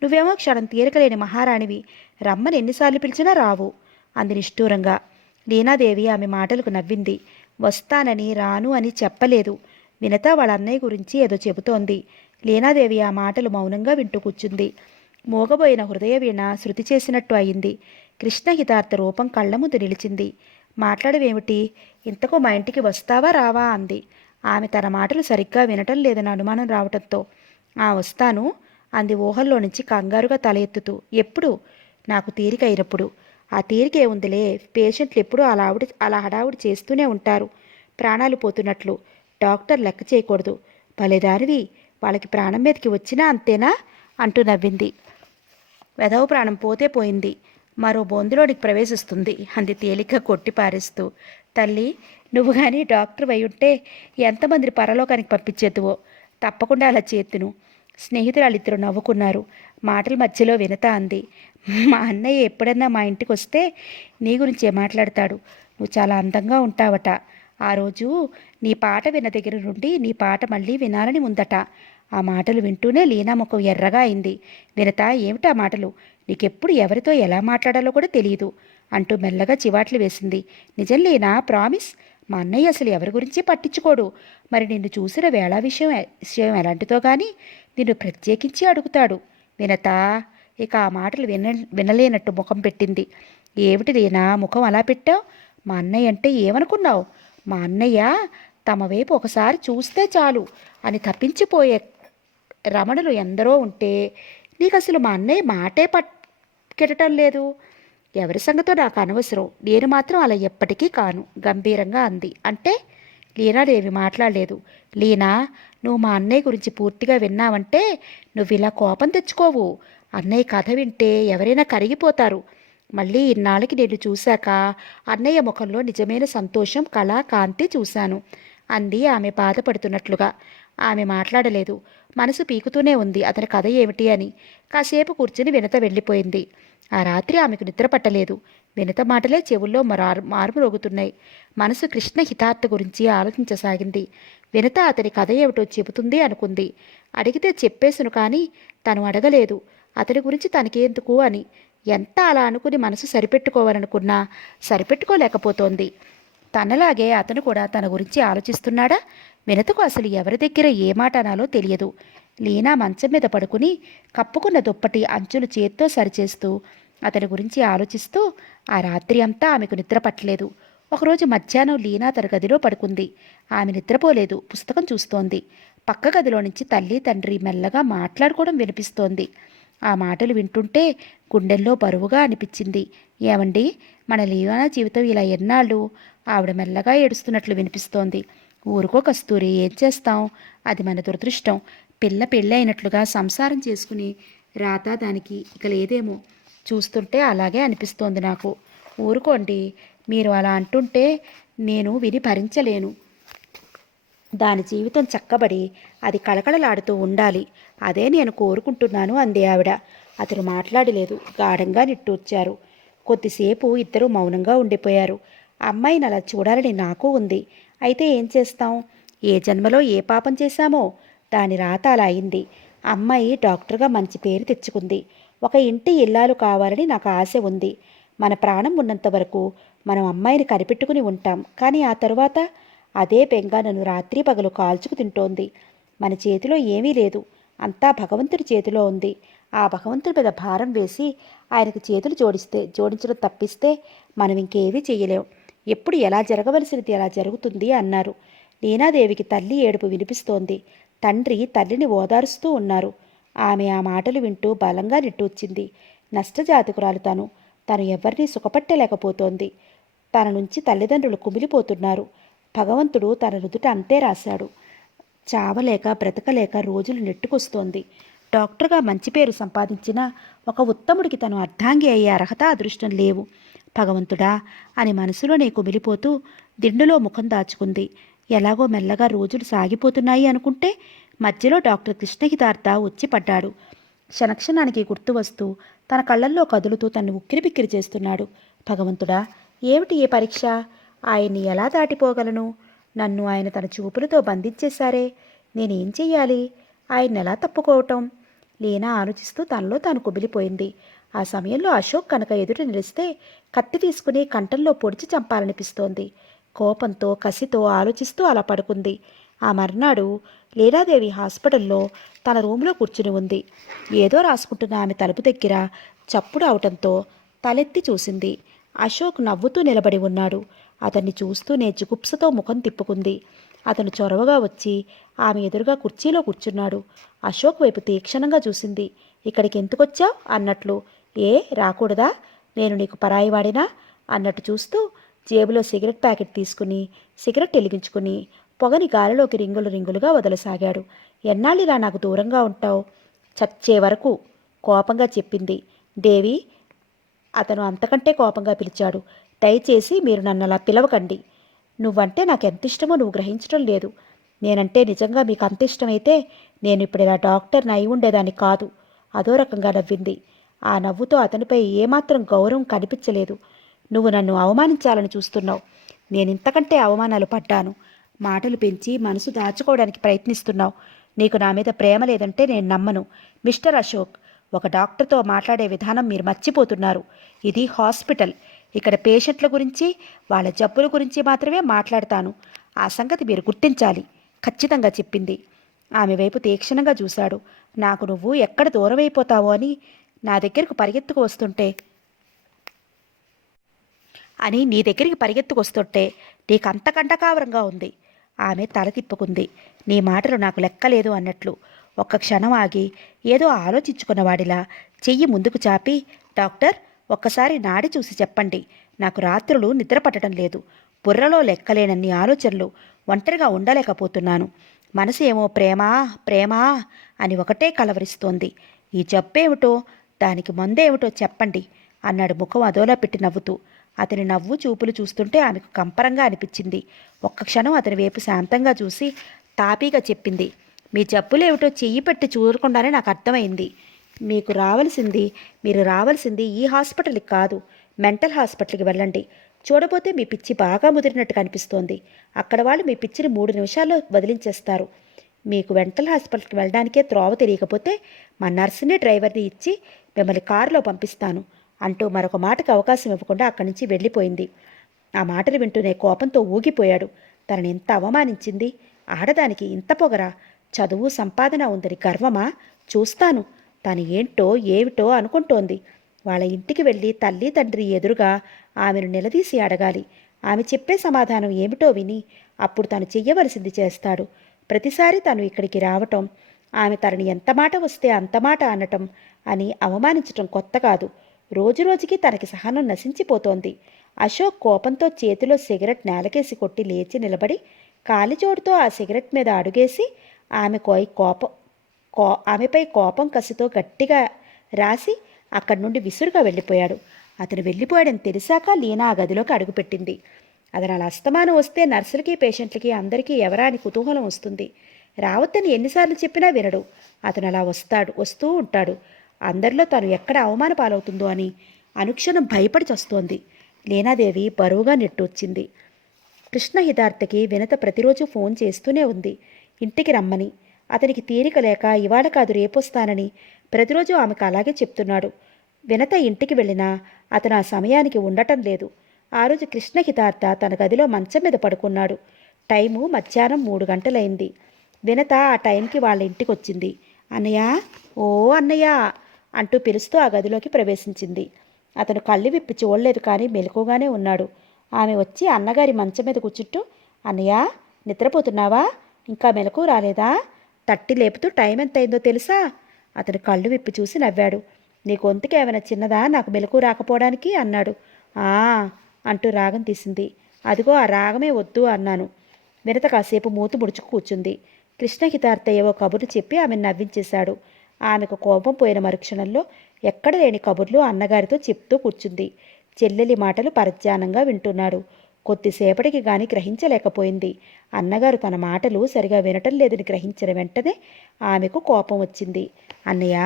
నువ్వేమో క్షణం తీరకలేని మహారాణివి. రమ్మని ఎన్నిసార్లు పిలిచినా రావు అంది నిష్ఠూరంగా. లీనాదేవి ఆమె మాటలకు నవ్వింది. వస్తానని రాను అని చెప్పలేదు. వినత వాళ్ళ అన్నయ్య గురించి ఏదో చెబుతోంది. లీనాదేవి ఆ మాటలు మౌనంగా వింటూ కూర్చుంది. మోగబోయిన హృదయ వీణ శృతి చేసినట్టు అయింది. కృష్ణహితార్థ రూపం కళ్ళ ముందు నిలిచింది. మాట్లాడవేమిటి? ఇంతకు మా ఇంటికి వస్తావా రావా అంది. ఆమె తన మాటలు సరిగ్గా వినటం లేదని అనుమానం రావటంతో వస్తాను అంది ఊహల్లో నుంచి కంగారుగా తల ఎత్తుతూ. ఎప్పుడు? నాకు తీరిక అయినప్పుడు. ఆ తీరికే ఉందిలే. పేషెంట్లు ఎప్పుడూ అలా హడావుడి చేస్తూనే ఉంటారు, ప్రాణాలు పోతున్నట్లు. డాక్టర్ లెక్క చేయకూడదు. భలేదానివి, వాళ్ళకి ప్రాణం మీదకి వచ్చినా అంతేనా అంటూ నవ్వింది. వెధవ ప్రాణం పోతే పోయింది, మరో బొందులోనికి ప్రవేశిస్తుంది అంది తేలిక కొట్టి పారేస్తూ. తల్లి, నువ్వు కానీ డాక్టర్ అయి ఉంటే ఎంతమందిని పరలోకానికి పంపించేద్దువో. తప్పకుండా అలా చేతును. స్నేహితురాలిద్దరూ నవ్వుకున్నారు. మాటల మధ్యలో వినత అంది, మా అన్నయ్య ఎప్పుడన్నా మా ఇంటికి వస్తే నీ గురించే మాట్లాడతాడు. నువ్వు చాలా అందంగా ఉంటావట. ఆ రోజు నీ పాట విన్న దగ్గర నుండి నీ పాట మళ్ళీ వినాలని ఉందట. ఆ మాటలు వింటూనే లీనా ముఖం ఎర్రగా అయింది. వినత, ఏమిటా మాటలు? నీకెప్పుడు ఎవరితో ఎలా మాట్లాడాలో కూడా తెలియదు అంటూ మెల్లగా చివాట్లు వేసింది. నిజం లీనా, ప్రామిస్. మా అన్నయ్య అసలు ఎవరి గురించి పట్టించుకోడు. మరి నిన్ను చూసిన వేళ విషయం ఎలాంటిదో కానీ నిన్ను ప్రత్యేకించి అడుగుతాడు. వినత ఇక ఆ మాటలు వినలేనట్టు ముఖం పెట్టింది. ఏమిటి లీనా ముఖం అలా పెట్టావు? మా అన్నయ్య అంటే ఏమనుకున్నావు? మా అన్నయ్య తమ వైపు ఒకసారి చూస్తే చాలు అని తప్పించిపోయే రమణులు ఎందరో ఉంటే నీకు అసలు మా అన్నయ్య మాటే పట్టుకెట్టడం లేదు. ఎవరి సంగతో నాకు అనవసరం. నేను మాత్రం అలా ఎప్పటికీ కాను గంభీరంగా అంది. అంటే? లీనాదేవి మాట్లాడలేదు. లీనా, నువ్వు మా అన్నయ్య గురించి పూర్తిగా విన్నావంటే నువ్వు ఇలా కోపం తెచ్చుకోవు. అన్నయ్య కథ వింటే ఎవరైనా కరిగిపోతారు. మళ్ళీ ఇన్నాళ్ళకి నేను చూశాక అన్నయ్య ముఖంలో నిజమైన సంతోషం, కళ, కాంతి చూశాను అంది ఆమె బాధపడుతున్నట్లుగా. ఆమె మాట్లాడలేదు. మనసు పీకుతూనే ఉంది అతని కథ ఏమిటి అని. కాసేపు కూర్చుని వినత వెళ్ళిపోయింది. ఆ రాత్రి ఆమెకు నిద్ర పట్టలేదు. వినత మాటలే చెవుల్లో మారుమోగుతున్నాయి. మనసు కృష్ణ హితార్థ గురించి ఆలోచించసాగింది. వినత అతని కథ ఏమిటో చెబుతుంది అనుకుంది. అడిగితే చెప్పేసును, కానీ తను అడగలేదు. అతని గురించి తనకేందుకు అని. ఎంత అలా అనుకుని మనసు సరిపెట్టుకోవాలనుకున్నా సరిపెట్టుకోలేకపోతోంది. తనలాగే అతను కూడా తన గురించి ఆలోచిస్తున్నాడా? వినతకు అసలు ఎవరి దగ్గర ఏ మాట అనాలో తెలియదు. లీనా మంచం మీద పడుకుని కప్పుకున్న దుప్పటి అంచులు చేత్తో సరిచేస్తూ అతని గురించి ఆలోచిస్తూ ఆ రాత్రి అంతా ఆమెకు నిద్ర పట్టలేదు. ఒకరోజు మధ్యాహ్నం లీనా తన గదిలో పడుకుంది. ఆమె నిద్రపోలేదు, పుస్తకం చూస్తోంది. పక్క గదిలో నుంచి తల్లి తండ్రి మెల్లగా మాట్లాడుకోవడం వినిపిస్తోంది. ఆ మాటలు వింటుంటే గుండెల్లో బరువుగా అనిపించింది. ఏమండి, మన లీనా జీవితం ఇలా ఎన్నాళ్ళు? ఆవిడ మెల్లగా ఏడుస్తున్నట్లు వినిపిస్తోంది. ఊరుకో కస్తూరి, ఏం చేస్తాం? అది మన దురదృష్టం. పిల్ల పెళ్ళైనట్లుగా సంసారం చేసుకుని రాత దానికి ఇక లేదేమో. చూస్తుంటే అలాగే అనిపిస్తోంది నాకు. ఊరుకోండి, మీరు అలా అంటుంటే నేను విని భరించలేను. దాని జీవితం చక్కబడి అది కళకళలాడుతూ ఉండాలి. అదే నేను కోరుకుంటున్నాను అంది ఆవిడ. అతను మాట్లాడలేదు. గాఢంగా నిట్టూర్చారు. కొద్దిసేపు ఇద్దరూ మౌనంగా ఉండిపోయారు. అమ్మాయిని అలా చూడాలని నాకు ఉంది. అయితే ఏం చేస్తాం? ఏ జన్మలో ఏ పాపం చేశామో దాని రాత అలా అయింది. అమ్మాయి డాక్టర్గా మంచి పేరు తెచ్చుకుంది. ఒక ఇంటి ఇల్లాలు కావాలని నాకు ఆశ ఉంది. మన ప్రాణం ఉన్నంత వరకు మనం అమ్మాయిని కనిపెట్టుకుని ఉంటాం. కానీ ఆ తరువాత అదే బెంగ నన్ను రాత్రి పగలు కాల్చుకు తింటోంది. మన చేతిలో ఏమీ లేదు, అంతా భగవంతుడి చేతిలో ఉంది. ఆ భగవంతుడి మీద భారం వేసి ఆయనకు చేతులు జోడించడం తప్పిస్తే మనం ఇంకేమీ చెయ్యలేం. ఎప్పుడు ఎలా జరగవలసినది ఎలా జరుగుతుంది అన్నారు. లీనాదేవికి తల్లి ఏడుపు వినిపిస్తోంది. తండ్రి తల్లిని ఓదారుస్తూ ఉన్నారు. ఆమె ఆ మాటలు వింటూ బలంగా నిట్టూర్చింది. నష్టజాతకురాలు తను ఎవరినీ సుఖపట్టలేకపోతోంది. తన నుంచి తల్లిదండ్రులు కుమిలిపోతున్నారు. భగవంతుడు తన నుదుట అంతే రాశాడు. చావలేక బ్రతకలేక రోజులు నెట్టుకొస్తోంది. డాక్టర్గా మంచి పేరు సంపాదించిన ఒక ఉత్తముడికి తను అర్ధాంగి అయ్యే అర్హత, అదృష్టం లేవు. భగవంతుడా అని మనసులోనే కుమిలిపోతూ దిండులో ముఖం దాచుకుంది. ఎలాగో మెల్లగా రోజులు సాగిపోతున్నాయి అనుకుంటే మధ్యలో డాక్టర్ కృష్ణహితార్థ వచ్చి పడ్డాడు. క్షణక్షణానికి గుర్తు వస్తూ తన కళ్ళల్లో కదులుతూ తన్ని ఉక్కిరిబిక్కిరి చేస్తున్నాడు. భగవంతుడా, ఏమిటి ఏ పరీక్ష? ఆయన్ని ఎలా దాటిపోగలను? నన్ను ఆయన తన చూపులతో బంధించేశారే. నేనేం చెయ్యాలి? ఆయన్ని ఎలా తప్పుకోవటం? లీనా ఆలోచిస్తూ తనలో తాను కుమిలిపోయింది. ఆ సమయంలో అశోక్ కనుక ఎదుట నిలిస్తే కత్తి తీసుకుని కంఠంలో పొడిచి చంపాలనిపిస్తోంది. కోపంతో కసితో ఆలోచిస్తూ అలా పడుకుంది. ఆ మర్నాడు లీలాదేవి హాస్పిటల్లో తన రూంలో కూర్చుని ఉంది. ఏదో రాసుకుంటున్న ఆమె తలుపు దగ్గర చప్పుడు అవటంతో తలెత్తి చూసింది. అశోక్ నవ్వుతూ నిలబడి ఉన్నాడు. అతన్ని చూస్తూనే జుగుప్సతో ముఖం తిప్పుకుంది. అతను చొరవగా వచ్చి ఆమె ఎదురుగా కుర్చీలో కూర్చున్నాడు. అశోక్ వైపు తీక్షణంగా చూసింది. ఇక్కడికి ఎందుకొచ్చావు అన్నట్లు. ఏ రాకూడదా? నేను నీకు పరాయివాడినా అన్నట్టు చూస్తూ జేబులో సిగరెట్ ప్యాకెట్ తీసుకుని సిగరెట్ వెలిగించుకుని పొగని గాలిలోకి రింగులు రింగులుగా వదలసాగాడు. ఎన్నాళ్ళిలా నాకు దూరంగా ఉంటావు? చచ్చే వరకు కోపంగా చెప్పింది దేవి. అతను అంతకంటే కోపంగా పిలిచాడు. దయచేసి మీరు నన్ను అలా పిలవకండి. నువ్వంటే నాకు ఎంత ఇష్టమో నువ్వు గ్రహించడం లేదు. నేనంటే నిజంగా మీకు అంత ఇష్టమైతే నేను ఇప్పుడు ఇలా డాక్టర్ని అయి ఉండేదాన్ని కాదు. అదో రకంగా నవ్వింది. ఆ నవ్వుతో అతనిపై ఏమాత్రం గౌరవం కనిపించలేదు. నువ్వు నన్ను అవమానించాలని చూస్తున్నావు. నేనింతకంటే అవమానాలు పడ్డాను. మాటలు పెంచి మనసు దాచుకోవడానికి ప్రయత్నిస్తున్నావు. నీకు నా మీద ప్రేమ లేదంటే నేను నమ్మను. మిస్టర్ అశోక్, ఒక డాక్టర్తో మాట్లాడే విధానం మీరు మర్చిపోతున్నారు. ఇది హాస్పిటల్. ఇక్కడ పేషెంట్ల గురించి వాళ్ళ జబ్బుల గురించి మాత్రమే మాట్లాడతాను. ఆ సంగతి మీరు గుర్తించాలి ఖచ్చితంగా చెప్పింది. ఆమె వైపు తీక్షణంగా చూశాడు. నాకు నువ్వు ఎక్కడ దూరమైపోతావో అని నా దగ్గరకు పరిగెత్తుకు వస్తుంటే నీ దగ్గరికి పరిగెత్తుకొస్తుంటే నీకంత కంటకావరంగా ఉంది. ఆమె తల తిప్పుకుంది. నీ మాటలు నాకు లెక్కలేదు అన్నట్లు. ఒక్క క్షణం ఆగి ఏదో ఆలోచించుకున్నవాడిలా చెయ్యి ముందుకు చాపి, డాక్టర్, ఒక్కసారి నాడి చూసి చెప్పండి. నాకు రాత్రులు నిద్ర పట్టడం లేదు. బుర్రలో లెక్కలేనన్ని ఆలోచనలు. ఒంటరిగా ఉండలేకపోతున్నాను. మనసు ఏమో ప్రేమా ప్రేమా అని ఒకటే కలవరిస్తోంది. ఈ జబ్బేమిటో, దానికి మందేమిటో చెప్పండి అన్నాడు ముఖం అదోలా పెట్టి నవ్వుతూ. అతని నవ్వు చూపులు చూస్తుంటే ఆమెకు కంపరంగా అనిపించింది. ఒక్క క్షణం అతని వైపు శాంతంగా చూసి తాపీగా చెప్పింది. మీ జబ్బులేమిటో చెయ్యి పెట్టి చూడకుండానే నాకు అర్థమైంది. మీరు రావాల్సింది ఈ హాస్పిటల్కి కాదు, మెంటల్ హాస్పిటల్కి వెళ్ళండి. చూడబోతే మీ పిచ్చి బాగా ముదిరినట్టు కనిపిస్తోంది. అక్కడ వాళ్ళు మీ పిచ్చిని 3 నిమిషాల్లో వదిలించేస్తారు. మీకు మెంటల్ హాస్పిటల్కి వెళ్ళడానికే త్రోవ తెలియకపోతే మా నర్సుని డ్రైవర్ని ఇచ్చి మిమ్మల్ని కారులో పంపిస్తాను అంటూ మరొక మాటకు అవకాశం ఇవ్వకుండా అక్కడి నుంచి వెళ్ళిపోయింది. ఆ మాటలు వింటూనే కోపంతో ఊగిపోయాడు. తనని ఎంత అవమానించింది! ఆడదానికి ఇంత పొగరా? చదువు సంపాదన ఉందని గర్వమా? చూస్తాను తను ఏంటో ఏమిటో అనుకుంటోంది. వాళ్ళ ఇంటికి వెళ్ళి తల్లి తండ్రి ఎదురుగా ఆమెను నిలదీసి అడగాలి. ఆమె చెప్పే సమాధానం ఏమిటో విని అప్పుడు తను చెయ్యవలసింది చేస్తాడు. ప్రతిసారి తను ఇక్కడికి రావటం, ఆమె తనని ఎంత మాట వస్తే అంత మాట అనటం అని అవమానించటం కొత్త కాదు. రోజురోజుకి తనకి సహనం నశించిపోతోంది. అశోక్ కోపంతో చేతిలో సిగరెట్ నేలకేసి కొట్టి లేచి నిలబడి కాలిజోడుతో ఆ సిగరెట్ మీద అడుగేసి ఆమెపై కోపం కసితో గట్టిగా రాసి అక్కడి నుండి విసురుగా వెళ్ళిపోయాడు. అతను వెళ్ళిపోయాడని తెలిసాక లీనా ఆ గదిలోకి అడుగుపెట్టింది. అతను అలా అస్తమానం వస్తే నర్సులకి పేషెంట్లకి అందరికీ ఎవరా అని కుతూహలం వస్తుంది. రావద్దని ఎన్నిసార్లు చెప్పినా వినడు. అతను అలా వస్తూ ఉంటాడు. అందరిలో తను ఎక్కడ అవమాన పాలవుతుందో అని అనుక్షణం భయపడి చస్తోంది. లీనాదేవి బరువుగా నెట్టొచ్చింది. కృష్ణ హితార్థకి వినత ప్రతిరోజు ఫోన్ చేస్తూనే ఉంది ఇంటికి రమ్మని. అతనికి తీరిక లేక ఇవాళ కాదు రేపొస్తానని ప్రతిరోజు ఆమెకు అలాగే చెప్తున్నాడు. వినత ఇంటికి వెళ్ళినా అతను ఆ సమయానికి ఉండటం లేదు. ఆ రోజు కృష్ణ హితార్థ తన గదిలో మంచం మీద పడుకున్నాడు. టైము మధ్యాహ్నం 3 గంటలైంది. వినత ఆ టైంకి వాళ్ళ ఇంటికి వచ్చింది. అన్నయ్య, ఓ అన్నయ్య అంటూ పిలుస్తూ ఆ గదిలోకి ప్రవేశించింది. అతను కళ్ళు విప్పి చూడలేదు కానీ మెలకుగానే ఉన్నాడు. ఆమె వచ్చి అన్నగారి మంచం మీద కూర్చుంటూ, అన్నయ్య, నిద్రపోతున్నావా? ఇంకా మెలకు రాలేదా? తట్టి లేపుతూ, టైం ఎంతైందో తెలుసా? అతను కళ్ళు విప్పి చూసి నవ్వాడు. నీ గొంతుకి ఏమైనా చిన్నదా నాకు మెలకు రాకపోవడానికి అన్నాడు. ఆ అంటూ రాగం తీసింది. అదిగో ఆ రాగమే వద్దు అన్నాను. వినత కాసేపు మూతి ముడుచుకు కూర్చుంది. కృష్ణహితార్థ ఏవో కబుర్లు చెప్పి ఆమెను నవ్వించేశాడు. ఆమెకు కోపం పోయిన మరుక్షణంలో ఎక్కడ లేని కబుర్లు అన్నగారితో చెప్తూ కూర్చుంది. చెల్లెలి మాటలు పరధ్యానంగా వింటున్నాడు. కొద్దిసేపటికి గాని గ్రహించలేకపోయింది. అన్నగారు తన మాటలు సరిగా వినటం లేదని గ్రహించిన వెంటనే ఆమెకు కోపం వచ్చింది. అన్నయ్య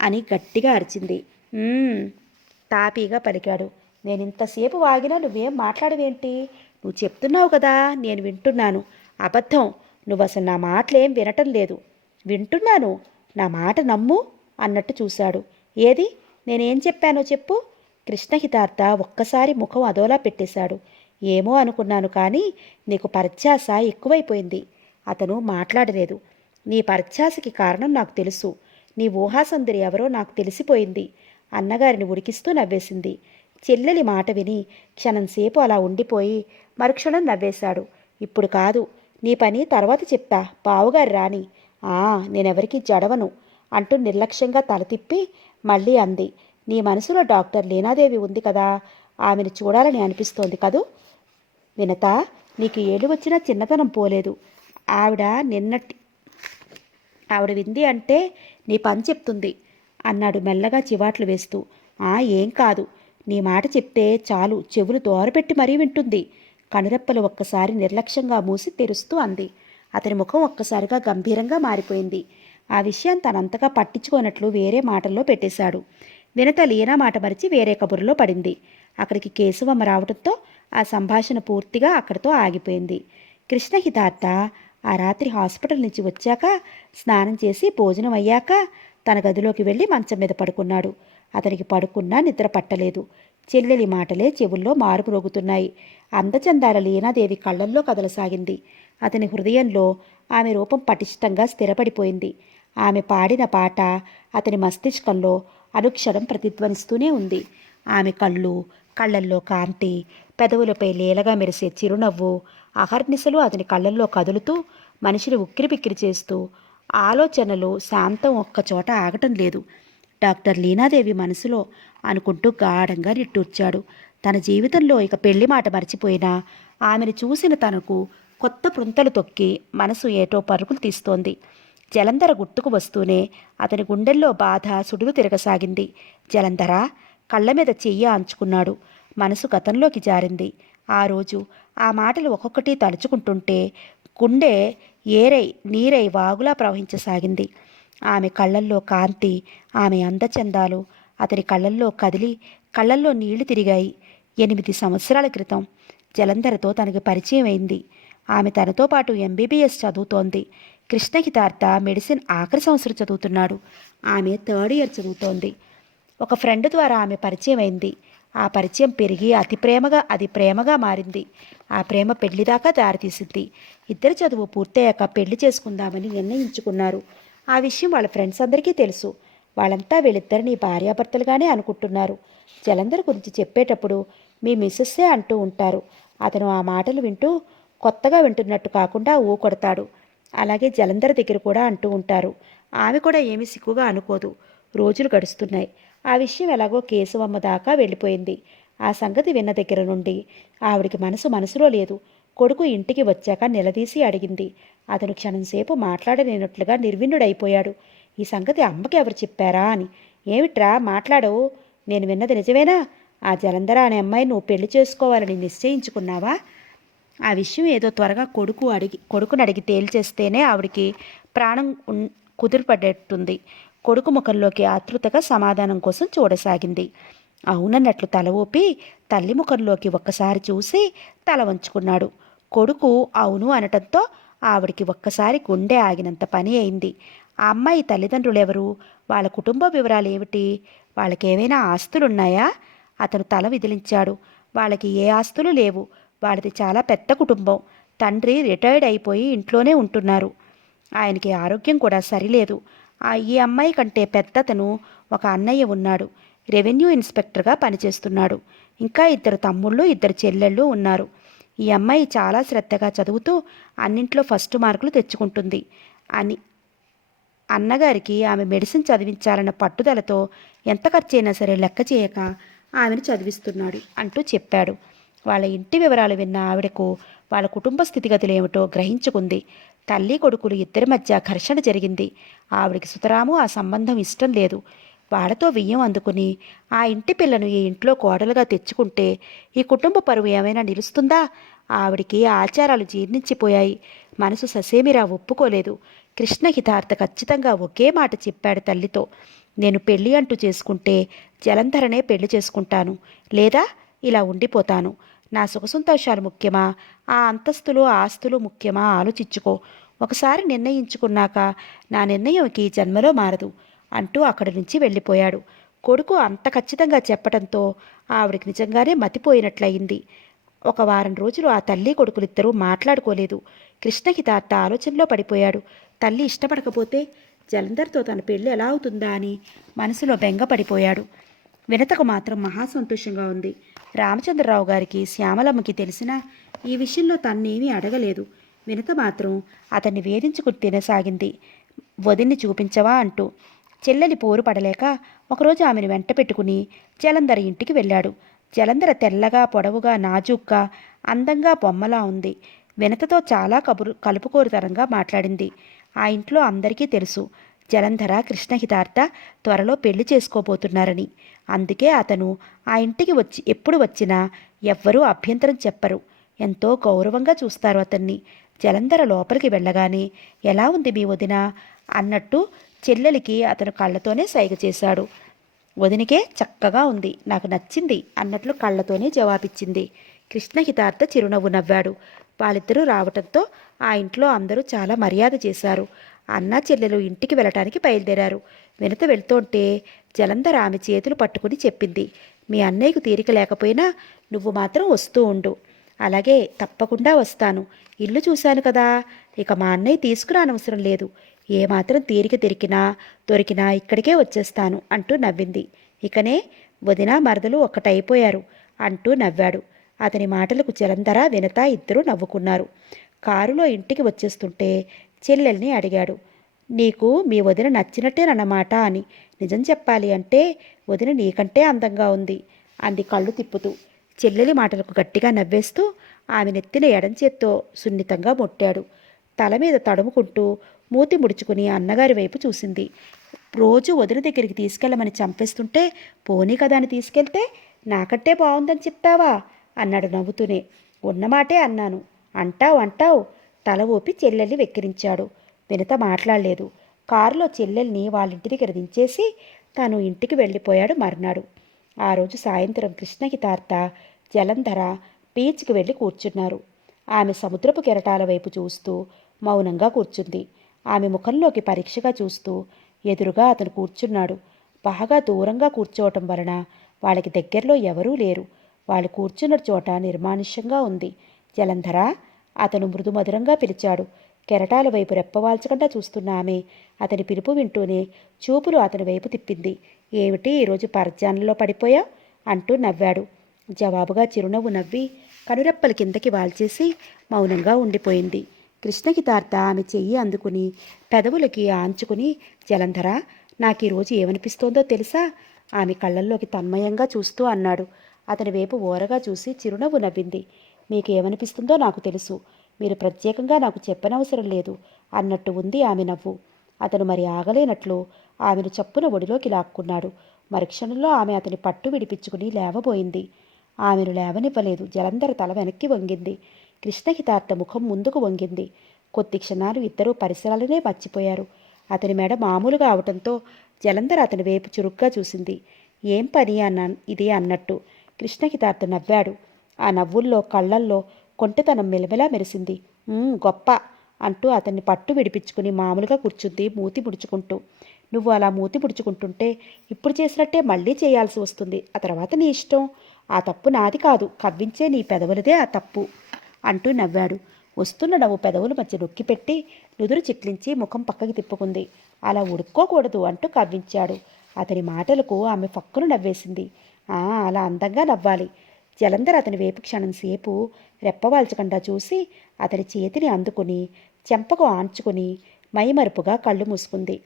అని గట్టిగా అరిచింది. తాపీగా పలికాడు. నేనింతసేపు వాగినా నువ్వేం మాట్లాడవేంటి? నువ్వు చెప్తున్నావు కదా, నేను వింటున్నాను. అబద్ధం. నువ్వు అసలు నా మాటలేం వినటం లేదు. వింటున్నాను, నా మాట నమ్ము అన్నట్టు చూశాడు. ఏది, నేనేం చెప్పానో చెప్పు. కృష్ణహితార్థ ఒక్కసారి ముఖం అదోలా పెట్టేశాడు. ఏమో అనుకున్నాను కానీ నీకు పరధ్యాస ఎక్కువైపోయింది. అతను మాట్లాడలేదు. నీ పరధ్యాసకి కారణం నాకు తెలుసు. నీ ఊహాసందరి ఎవరో నాకు తెలిసిపోయింది. అన్నగారిని ఉడికిస్తూ నవ్వేసింది. చెల్లెలి మాట విని క్షణంసేపు అలా ఉండిపోయి మరుక్షణం నవ్వేశాడు. ఇప్పుడు కాదు, నీ పని తర్వాత చెప్తా, బావుగారు రాని. నేనెవరికి జడవను అంటూ నిర్లక్ష్యంగా తల తిప్పి మళ్ళీ అంది. నీ మనసులో డాక్టర్ లీనాదేవి ఉంది కదా, ఆమెను చూడాలని అనిపిస్తోంది కదూ. వినత, నీకు ఏళ్ళు వచ్చినా చిన్నతనం పోలేదు. ఆవిడ నిన్నటి ఆవిడ వింది అంటే నీ పని చెప్తుంది అన్నాడు మెల్లగా చివాట్లు వేస్తూ. ఏం కాదు, నీ మాట చెప్తే చాలు చెవులు దోరపెట్టి మరీ వింటుంది. కనురెప్పలు ఒక్కసారి నిర్లక్ష్యంగా మూసి తెరుస్తూ అంది. అతని ముఖం ఒక్కసారిగా గంభీరంగా మారిపోయింది. ఆ విషయం తనంతగా పట్టించుకోనట్లు వేరే మాటల్లో పెట్టేశాడు. వినత లీనా మాట మరిచి వేరే కబుర్లో పడింది. అక్కడికి కేశవమ్మ రావడంతో ఆ సంభాషణ పూర్తిగా అక్కడితో ఆగిపోయింది. కృష్ణహితార్థ ఆ రాత్రి హాస్పిటల్ నుంచి వచ్చాక స్నానం చేసి భోజనం అయ్యాక తన గదిలోకి వెళ్ళి మంచం మీద పడుకున్నాడు. అతనికి పడుకున్నా నిద్ర పట్టలేదు. చెల్లెలి మాటలే చెవుల్లో మారుమ్రోగుతున్నాయి. అందచందాల లీనాదేవి కళ్ళల్లో కదలసాగింది. అతని హృదయంలో ఆమె రూపం పటిష్టంగా స్థిరపడిపోయింది. ఆమె పాడిన పాట అతని మస్తిష్కంలో అనుక్షణం ప్రతిధ్వనిస్తూనే ఉంది. ఆమె కళ్ళల్లో కాంతి, పెదవులపై లీలగా మెరిసే చిరునవ్వు అహర్నిశలు అతని కళ్ళల్లో కదులుతూ మనిషిని ఉక్కిరిబిక్కిరి చేస్తూ, ఆలోచనలు శాంతం ఒక్కచోట ఆగటం లేదు. డాక్టర్ లీనాదేవి మనసులో అనుకుంటూ గాఢంగా నిట్టూర్చాడు. తన జీవితంలో ఇక పెళ్లి మాట మర్చిపోయినా ఆమెను చూసిన తనకు కొత్త పృంతలు తొక్కి మనసు ఏటో పరుగులు తీస్తోంది. జలంధర గుర్తుకు వస్తూనే అతని గుండెల్లో బాధ సుడులు తిరగసాగింది. జలంధర కళ్ళ మీద చెయ్యి ఆంచుకున్నాడు. మనసు గతంలోకి జారింది. ఆ రోజు ఆ మాటలు ఒక్కొక్కటి తలుచుకుంటుంటే గుండె నీరై వాగులా ప్రవహించసాగింది. ఆమె కళ్ళల్లో కాంతి, ఆమె అందచందాలు అతని కళ్ళల్లో కదిలి కళ్ళల్లో నీళ్లు తిరిగాయి. 8 సంవత్సరాల క్రితం జలంధరతో తనకి పరిచయం అయింది. ఆమె తనతో పాటు ఎంబీబీఎస్ చదువుతోంది. కృష్ణహితార్థ మెడిసిన్ ఆఖరి సంవత్సరం చదువుతున్నాడు. ఆమె 3rd ఇయర్ చదువుతోంది. ఒక ఫ్రెండ్ ద్వారా ఆమె పరిచయం అయింది. ఆ పరిచయం పెరిగి అది ప్రేమగా మారింది. ఆ ప్రేమ పెళ్లిదాకా దారితీసింది. ఇద్దరు చదువు పూర్తయ్యాక పెళ్లి చేసుకుందామని నిర్ణయించుకున్నారు. ఆ విషయం వాళ్ళ ఫ్రెండ్స్ అందరికీ తెలుసు. వాళ్ళంతా వీళ్ళిద్దరిని భార్యాభర్తలుగానే అనుకుంటున్నారు. జలంధర్ గురించి చెప్పేటప్పుడు మీ మిస్సెస్సే అంటూ ఉంటారు. అతను ఆ మాటలు వింటూ కొత్తగా వింటున్నట్టు కాకుండా కొడతాడు. అలాగే జలంధర్ దగ్గర కూడా అంటూ ఉంటారు. ఆమె కూడా ఏమీ సిగ్గుగా అనుకోదు. రోజులు గడుస్తున్నాయి. ఆ విషయం ఎలాగో కేశవమ్మ దాకా వెళ్ళిపోయింది. ఆ సంగతి విన్న దగ్గర నుండి ఆవిడికి మనసులో లేదు. కొడుకు ఇంటికి వచ్చాక నిలదీసి అడిగింది. అతను క్షణంసేపు మాట్లాడలేనట్లుగా నిర్విన్నుడైపోయాడు. ఈ సంగతి అమ్మకి ఎవరు చెప్పారా అని. ఏమిట్రా మాట్లాడవు? నేను విన్నది నిజమేనా? ఆ జలంధర అనే అమ్మాయి నువ్వు పెళ్లి చేసుకోవాలని నిశ్చయించుకున్నావా? ఆ విషయం ఏదో త్వరగా కొడుకుని అడిగి తేల్చేస్తేనే ఆవిడికి ప్రాణం కుదిరిపడేట్టుంది. కొడుకు ముఖంలోకి ఆతృతగా సమాధానం కోసం చూడసాగింది. అవునన్నట్లు తల ఊపి తల్లి ముఖంలోకి ఒక్కసారి చూసి తల వంచుకున్నాడు. కొడుకు అవును అనటంతో ఆవిడికి ఒక్కసారి గుండె ఆగినంత పని అయింది. ఆ అమ్మాయి తల్లిదండ్రులెవరు? వాళ్ళ కుటుంబ వివరాలు ఏమిటి? వాళ్ళకేమైనా ఆస్తులున్నాయా? అతను తల విదిలించాడు. వాళ్ళకి ఏ ఆస్తులు లేవు. వాళ్ళది చాలా పెద్ద కుటుంబం. తండ్రి రిటైర్డ్ అయిపోయి ఇంట్లోనే ఉంటున్నారు. ఆయనకి ఆరోగ్యం కూడా సరిలేదు. ఈ అమ్మాయి కంటే పెద్దతను ఒక అన్నయ్య ఉన్నాడు. రెవెన్యూ ఇన్స్పెక్టర్గా పనిచేస్తున్నాడు. ఇంకా 2 తమ్ముళ్ళు 2 చెల్లెళ్ళు ఉన్నారు. ఈ అమ్మాయి చాలా శ్రద్ధగా చదువుతూ అన్నింట్లో ఫస్ట్ మార్కులు తెచ్చుకుంటుంది అని అన్నగారికి ఆమె మెడిసిన్ చదివించాలన్న పట్టుదలతో ఎంత ఖర్చైనా సరే లెక్క చేయక ఆమెను చదివిస్తున్నాడు అంటూ చెప్పాడు. వాళ్ళ ఇంటి వివరాలు విన్న ఆవిడకు వాళ్ళ కుటుంబ స్థితిగతులు ఏమిటో గ్రహించుకుంది. తల్లి కొడుకులు ఇద్దరి మధ్య ఘర్షణ జరిగింది. ఆవిడికి సుతరాము ఆ సంబంధం ఇష్టం లేదు. వాళ్ళతో వియ్యం అందుకుని ఆ ఇంటి పిల్లను ఈ ఇంట్లో కోడలుగా తెచ్చుకుంటే ఈ కుటుంబ పరువు ఏమైనా నిలుస్తుందా? ఆవిడికి ఆచారాలు జీర్ణించిపోయాయి. మనసు ససేమిరా ఒప్పుకోలేదు. కృష్ణహితార్థ ఖచ్చితంగా ఒకే మాట చెప్పాడు తల్లితో. నేను పెళ్లి అంటూ చేసుకుంటే జలంధరనే పెళ్లి చేసుకుంటాను, లేదా ఇలా ఉండిపోతాను. నా సుఖసంతోషాలు ముఖ్యమా, ఆ అంతస్తులు ఆస్తులు ముఖ్యమా ఆలోచించుకో. ఒకసారి నిర్ణయించుకున్నాక నా నిర్ణయంకి జన్మలో మారదు అంటూ అక్కడి నుంచి వెళ్ళిపోయాడు. కొడుకు అంత ఖచ్చితంగా చెప్పడంతో ఆవిడికి నిజంగానే మతిపోయినట్లయింది. 1 వారం రోజులు ఆ తల్లి కొడుకులిద్దరూ మాట్లాడుకోలేదు. కృష్ణహితార్థ ఆలోచనలో పడిపోయాడు. తల్లి ఇష్టపడకపోతే జలంధర్తో తన పెళ్లి ఎలా అవుతుందా అని మనసులో బెంగపడిపోయాడు. వినతకు మాత్రం మహాసంతోషంగా ఉంది. రామచంద్రరావు గారికి శ్యామలమ్మకి తెలిసినా ఈ విషయంలో తన్నేమీ అడగలేదు. వినత మాత్రం అతన్ని వేధించుకుని తినసాగింది. వదిన్ని చూపించవా అంటూ. చెల్లెలి పోరు పడలేక ఒకరోజు ఆమెను వెంట పెట్టుకుని జలంధర ఇంటికి వెళ్ళాడు. జలంధర తెల్లగా, పొడవుగా, నాజూగ్గా, అందంగా బొమ్మలా ఉంది. వినతతో చాలా కలుపుకోరుతనంగా మాట్లాడింది. ఆ ఇంట్లో అందరికీ తెలుసు జలంధర కృష్ణహితార్థ త్వరలో పెళ్లి చేసుకోబోతున్నారని. అందుకే అతను ఆ ఇంటికి ఎప్పుడు వచ్చినా ఎవ్వరూ అభ్యంతరం చెప్పరు. ఎంతో గౌరవంగా చూస్తారు అతన్ని. జలంధర లోపలికి వెళ్ళగానే ఎలా ఉంది మీ వదిన అన్నట్టు చెల్లెలికి అతను కళ్ళతోనే సైగ చేశాడు. వదినికే చక్కగా ఉంది, నాకు నచ్చింది అన్నట్లు కళ్ళతోనే జవాబిచ్చింది. కృష్ణహితార్థ చిరునవ్వు నవ్వాడు. వాళ్ళిద్దరూ రావటంతో ఆ ఇంట్లో అందరూ చాలా మర్యాద చేశారు. అన్నా చెల్లెలు ఇంటికి వెళ్ళటానికి బయలుదేరారు. వినత వెళ్తుంటే జలంధర ఆమె చేతులు పట్టుకుని చెప్పింది, మీ అన్నయ్యకు తీరిక లేకపోయినా నువ్వు మాత్రం వస్తూ ఉండు. అలాగే, తప్పకుండా వస్తాను. ఇల్లు చూశాను కదా, ఇక మా అన్నయ్య తీసుకురానవసరం లేదు. ఏమాత్రం తీరిక దొరికినా ఇక్కడికే వచ్చేస్తాను అంటూ నవ్వింది. ఇకనే వదిన మరదలు ఒక్కటైపోయారు అంటూ నవ్వాడు. అతని మాటలకు జలంధర వినత ఇద్దరూ నవ్వుకున్నారు. కారులో ఇంటికి వచ్చేస్తుంటే చెల్లెల్ని అడిగాడు, నీకు మీ వదిన నచ్చినట్టేనన్నమాట అని. నిజం చెప్పాలి అంటే వదిన నీకంటే అందంగా ఉంది అంది కళ్ళు తిప్పుతూ. చెల్లెలి మాటలకు గట్టిగా నవ్వేస్తూ ఆమె నెత్తిన ఎడంచేత్తో సున్నితంగా మొట్టాడు. తల మీద తడుముకుంటూ మూతి ముడుచుకుని అన్నగారి వైపు చూసింది. రోజు వదిన దగ్గరికి తీసుకెళ్ళమని చంపేస్తుంటే పోనీ కదా అని తీసుకెళ్తే నాకంటే బాగుందని చెప్తావా అన్నాడు నవ్వుతూనే. ఉన్నమాటే అన్నాను. అంటావు తల ఊపి చెల్లెల్ని వెక్కిరించాడు. వినత మాట్లాడలేదు. కారులో చెల్లెల్ని వాళ్ళింటి దగ్గర దించేసి తాను ఇంటికి వెళ్ళిపోయాడు మర్నాడు. ఆ రోజు సాయంత్రం కృష్ణహితార్థ జలంధర బీచ్కి వెళ్ళి కూర్చున్నారు. ఆమె సముద్రపు కెరటాల వైపు చూస్తూ మౌనంగా కూర్చుంది. ఆమె ముఖంలోకి పరీక్షగా చూస్తూ ఎదురుగా అతను కూర్చున్నాడు. బాగా దూరంగా కూర్చోవటం వలన వాళ్ళకి దగ్గరలో ఎవరూ లేరు. వాళ్ళు కూర్చున్న చోట నిర్మానుష్యంగా ఉంది. జలంధర అతను మృదుమధురంగా పిలిచాడు. కెరటాల వైపు రెప్పవాల్చకుండా చూస్తున్న ఆమె అతని పిలుపు వింటూనే చూపులు అతని వైపు తిప్పింది. ఏమిటి ఈరోజు పరధ్యానంలో పడిపోయా అంటూ నవ్వాడు. జవాబుగా చిరునవ్వు నవ్వి కనురెప్పల కిందకి వాల్చేసి మౌనంగా ఉండిపోయింది. కృష్ణహితార్థ ఆమె చెయ్యి అందుకుని పెదవులకి ఆంచుకుని, జలంధర నాకు ఈరోజు ఏమనిపిస్తోందో తెలుసా ఆమె కళ్ళల్లోకి తన్మయంగా చూస్తూ అన్నాడు. అతని వైపు ఓరగా చూసి చిరునవ్వు నవ్వింది. మీకు ఏమనిపిస్తుందో నాకు తెలుసు, మీరు ప్రత్యేకంగా నాకు చెప్పనవసరం లేదు అన్నట్టు ఉంది ఆమె నవ్వు. అతను మరి ఆగలేనట్లు ఆమెను చప్పున ఒడిలోకి లాక్కున్నాడు. మరుక్షణంలో ఆమె అతని పట్టు విడిపించుకుని లేవబోయింది. ఆమెను లేవనివ్వలేదు. జలంధర తల వెనక్కి వంగింది. కృష్ణహితార్థ ముఖం ముందుకు వంగింది. కొద్ది క్షణాలు ఇద్దరూ పరిసరాలనే మర్చిపోయారు. అతని మెడ మామూలుగా అవటంతో జలంధర అతని వైపు చురుగ్గా చూసింది. ఏం పని ఇది అన్నట్టు. కృష్ణహితార్థ నవ్వాడు. ఆ నవ్వుల్లో కళ్ళల్లో కొంటెతనం మెలమెలా మెరిసింది. గొప్ప అంటూ అతన్ని పట్టు విడిపించుకుని మామూలుగా కూర్చుంది మూతి ముడుచుకుంటూ. నువ్వు అలా మూతి ముడుచుకుంటుంటే ఇప్పుడు చేసినట్టే మళ్ళీ చేయాల్సి వస్తుంది. ఆ తర్వాత నీ ఇష్టం. ఆ తప్పు నాది కాదు, కవ్వించే నీ పెదవులదే ఆ తప్పు అంటూ నవ్వాడు. వస్తున్న నవ్వు పెదవుల మధ్య నొక్కిపెట్టి నుదురు చిట్లించి ముఖం పక్కకి తిప్పుకుంది. అలా ఉడుక్కోకూడదు అంటూ కవ్వించాడు. అతని మాటలకు ఆమె పక్కను నవ్వేసింది. అలా అందంగా నవ్వాలి. జలంధర్ అతని వైపు క్షణంసేపు రెప్పవాల్చకుండా చూసి అతని చేతిని అందుకుని చెంపకు ఆంచుకుని మైమరుపుగా కళ్ళు మూసుకుంది.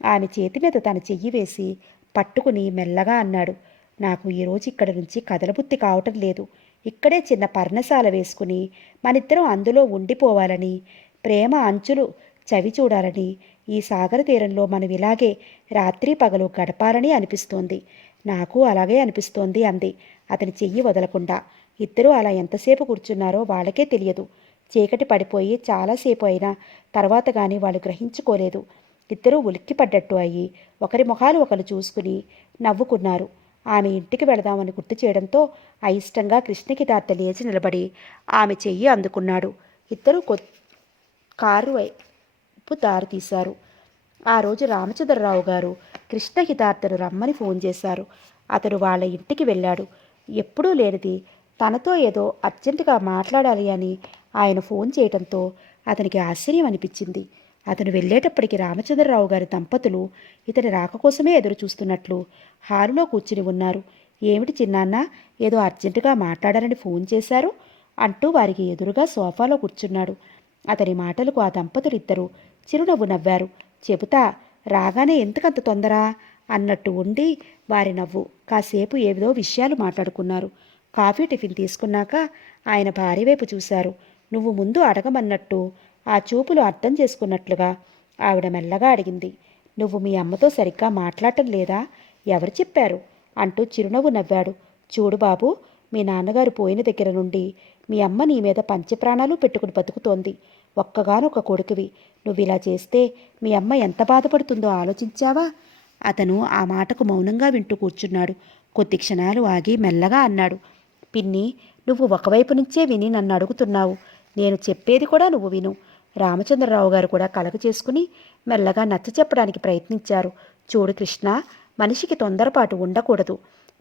ఆమె చేతి మీద తన చెయ్యి వేసి పట్టుకుని మెల్లగా అన్నాడు, నాకు ఈరోజు ఇక్కడి నుంచి కదలబుద్ధి కావటం లేదు. ఇక్కడే చిన్న పర్ణశాల వేసుకుని మనిద్దరం అందులో ఉండిపోవాలని, ప్రేమ అంచులు చవి చూడాలని, ఈ సాగర తీరంలో మనం ఇలాగే రాత్రి పగలు గడపాలని అనిపిస్తోంది. నాకు అలాగే అనిపిస్తోంది అంది అతని చెయ్యి వదలకుండా. ఇద్దరూ అలా ఎంతసేపు కూర్చున్నారో వాళ్ళకే తెలియదు. చీకటి పడిపోయి చాలాసేపు అయినా తర్వాత కానీ వాళ్ళు గ్రహించుకోలేదు. ఇద్దరూ ఉలిక్కిపడ్డట్టు అయ్యి ఒకరి ముఖాలు ఒకరు చూసుకుని నవ్వుకున్నారు. ఆమె ఇంటికి వెళదామని గుర్తు చేయడంతో అయిష్టంగా కృష్ణహితార్థ లేచి నిలబడి ఆమె చెయ్యి అందుకున్నాడు. ఇద్దరూ కారు వైపు దారి తీశారు. ఆ రోజు రామచంద్రరావు గారు కృష్ణహితార్థను రమ్మని ఫోన్ చేశారు. అతను వాళ్ళ ఇంటికి వెళ్ళాడు. ఎప్పుడూ లేనిది తనతో ఏదో అర్జెంటుగా మాట్లాడాలి అని ఆయన ఫోన్ చేయడంతో అతనికి ఆశ్చర్యం అనిపించింది. అతను వెళ్ళేటప్పటికి రామచంద్రరావు గారి దంపతులు ఇతని రాక కోసమే ఎదురు చూస్తున్నట్లు హాలులో కూర్చుని ఉన్నారు. ఏమిటి చిన్నాన్న, ఏదో అర్జెంటుగా మాట్లాడాలని ఫోన్ చేశారు అంటూ వారికి ఎదురుగా సోఫాలో కూర్చున్నాడు. అతని మాటలకు ఆ దంపతులిద్దరూ చిరునవ్వు నవ్వారు. చెబుతా, రాగానే ఎందుకంత తొందర అన్నట్టు ఉండి వారి నవ్వు. కాసేపు ఏదో విషయాలు మాట్లాడుకున్నారు. కాఫీ టిఫిన్ తీసుకున్నాక ఆయన భార్య వైపు చూశారు. నువ్వు ముందు అడగమన్నట్టు ఆ చూపులు అర్థం చేసుకున్నట్లుగా ఆవిడ మెల్లగా అడిగింది. నువ్వు మీ అమ్మతో సరిగ్గా మాట్లాడటం లేదా? ఎవరు చెప్పారు? అంటూ చిరునవ్వు నవ్వాడు. చూడు బాబు, మీ నాన్నగారు పోయిన దగ్గర నుండి మీ అమ్మ నీ మీద పంచప్రాణాలు పెట్టుకుని బతుకుతోంది. ఒక్కగానొక్క కొడుకువి. నువ్వు ఇలా చేస్తే మీ అమ్మ ఎంత బాధపడుతుందో ఆలోచించావా? అతను ఆ మాటకు మౌనంగా వింటూ కూర్చున్నాడు. కొద్ది క్షణాలు ఆగి మెల్లగా అన్నాడు. పిన్ని, నువ్వు ఒకవైపు నుంచే విని నన్ను అడుగుతున్నావు. నేను చెప్పేది కూడా నువ్వు విను. రామచంద్రరావు గారు కూడా కలగ చేసుకుని మెల్లగా నచ్చ చెప్పడానికి ప్రయత్నించారు. చూడు కృష్ణ, మనిషికి తొందరపాటు ఉండకూడదు.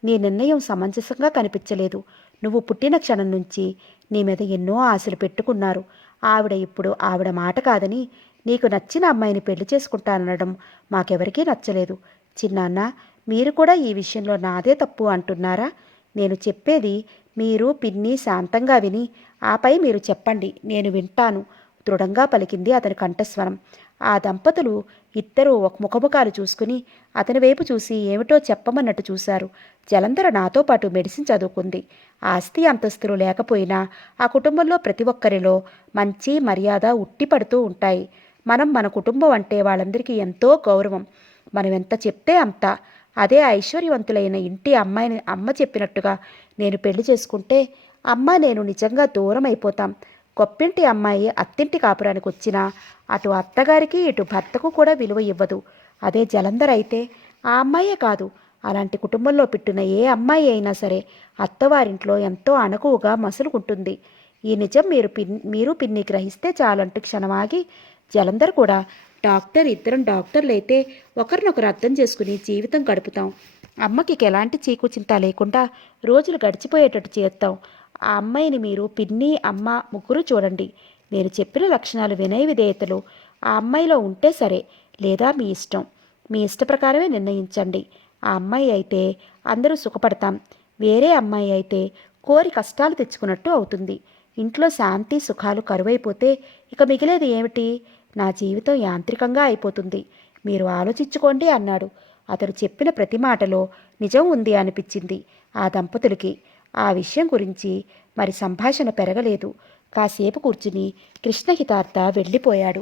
నీ నిర్ణయం సమంజసంగా కనిపించలేదు. నువ్వు పుట్టిన క్షణం నుంచి నీ మీద ఎన్నో ఆశలు పెట్టుకున్నారు. ఆవిడ ఇప్పుడు ఆవిడ మాట కాదని నీకు నచ్చిన అమ్మాయిని పెళ్లి చేసుకుంటాననడం మాకెవరికీ నచ్చలేదు. చిన్నాన్న, మీరు కూడా ఈ విషయంలో నాదే తప్పు అంటున్నారా? నేను చెప్పేది మీరు పిన్ని శాంతంగా విని ఆపై మీరు చెప్పండి, నేను వింటాను, దృఢంగా పలికింది అతని కంఠస్వరం. ఆ దంపతులు ఇద్దరూ ఒక ముఖముఖాలు చూసుకుని అతని వైపు చూసి ఏమిటో చెప్పమన్నట్టు చూశారు. జలంధర నాతో పాటు మెడిసిన్ చదువుకుంది. ఆస్తి అంతస్తులు లేకపోయినా ఆ కుటుంబంలో ప్రతి ఒక్కరిలో మంచి మర్యాద ఉట్టిపడుతూ ఉంటాయి. మన కుటుంబం అంటే వాళ్ళందరికీ ఎంతో గౌరవం. మనం ఎంత చెప్తే అంత. అదే ఐశ్వర్యవంతులైన ఇంటి అమ్మాయిని అమ్మ చెప్పినట్టుగా నేను పెళ్లి చేసుకుంటే అమ్మ నేను నిజంగా దూరం అయిపోతాం. గొప్పింటి అమ్మాయి అత్తింటి కాపురానికి వచ్చినా అటు అత్తగారికి ఇటు భర్తకు కూడా విలువ ఇవ్వదు. అదే జలంధర్ అయితే ఆ అమ్మాయే కాదు, అలాంటి కుటుంబంలో పుట్టిన ఏ అమ్మాయి అయినా సరే అత్తవారింట్లో ఎంతో అణకువగా మసులుకుంటుంది. ఈ నిజం మీరు పిన్ని గ్రహిస్తే చాలంటూ క్షణమాగి, జలంధర్ కూడా డాక్టర్, ఇద్దరం డాక్టర్లైతే ఒకరినొకరు అర్థం చేసుకుని జీవితం గడుపుతాం. అమ్మకి ఎలాంటి చీకు చింత లేకుండా రోజులు గడిచిపోయేటట్టు చేస్తాం. ఆ అమ్మాయిని మీరు పిన్ని, అమ్మ ముగ్గురు చూడండి. నేను చెప్పిన లక్షణాలు వినయ విధేయతలు ఆ అమ్మాయిలో ఉంటే సరే, లేదా మీ ఇష్టం. మీ ఇష్ట ప్రకారమే నిర్ణయించండి. ఆ అమ్మాయి అయితే అందరూ సుఖపడతాం. వేరే అమ్మాయి అయితే కోరి కష్టాలు తెచ్చుకున్నట్టు అవుతుంది. ఇంట్లో శాంతి సుఖాలు కరువైపోతే ఇక మిగిలేది ఏమిటి? నా జీవితం యాంత్రికంగా అయిపోతుంది. మీరు ఆలోచించుకోండి అన్నాడు. అతడు చెప్పిన ప్రతి మాటలో నిజం ఉంది అనిపించింది ఆ దంపతులకి. ఆ విషయం గురించి మరి సంభాషణ పెరగలేదు. కాసేపు కూర్చుని కృష్ణహితార్థ వెళ్ళిపోయాడు.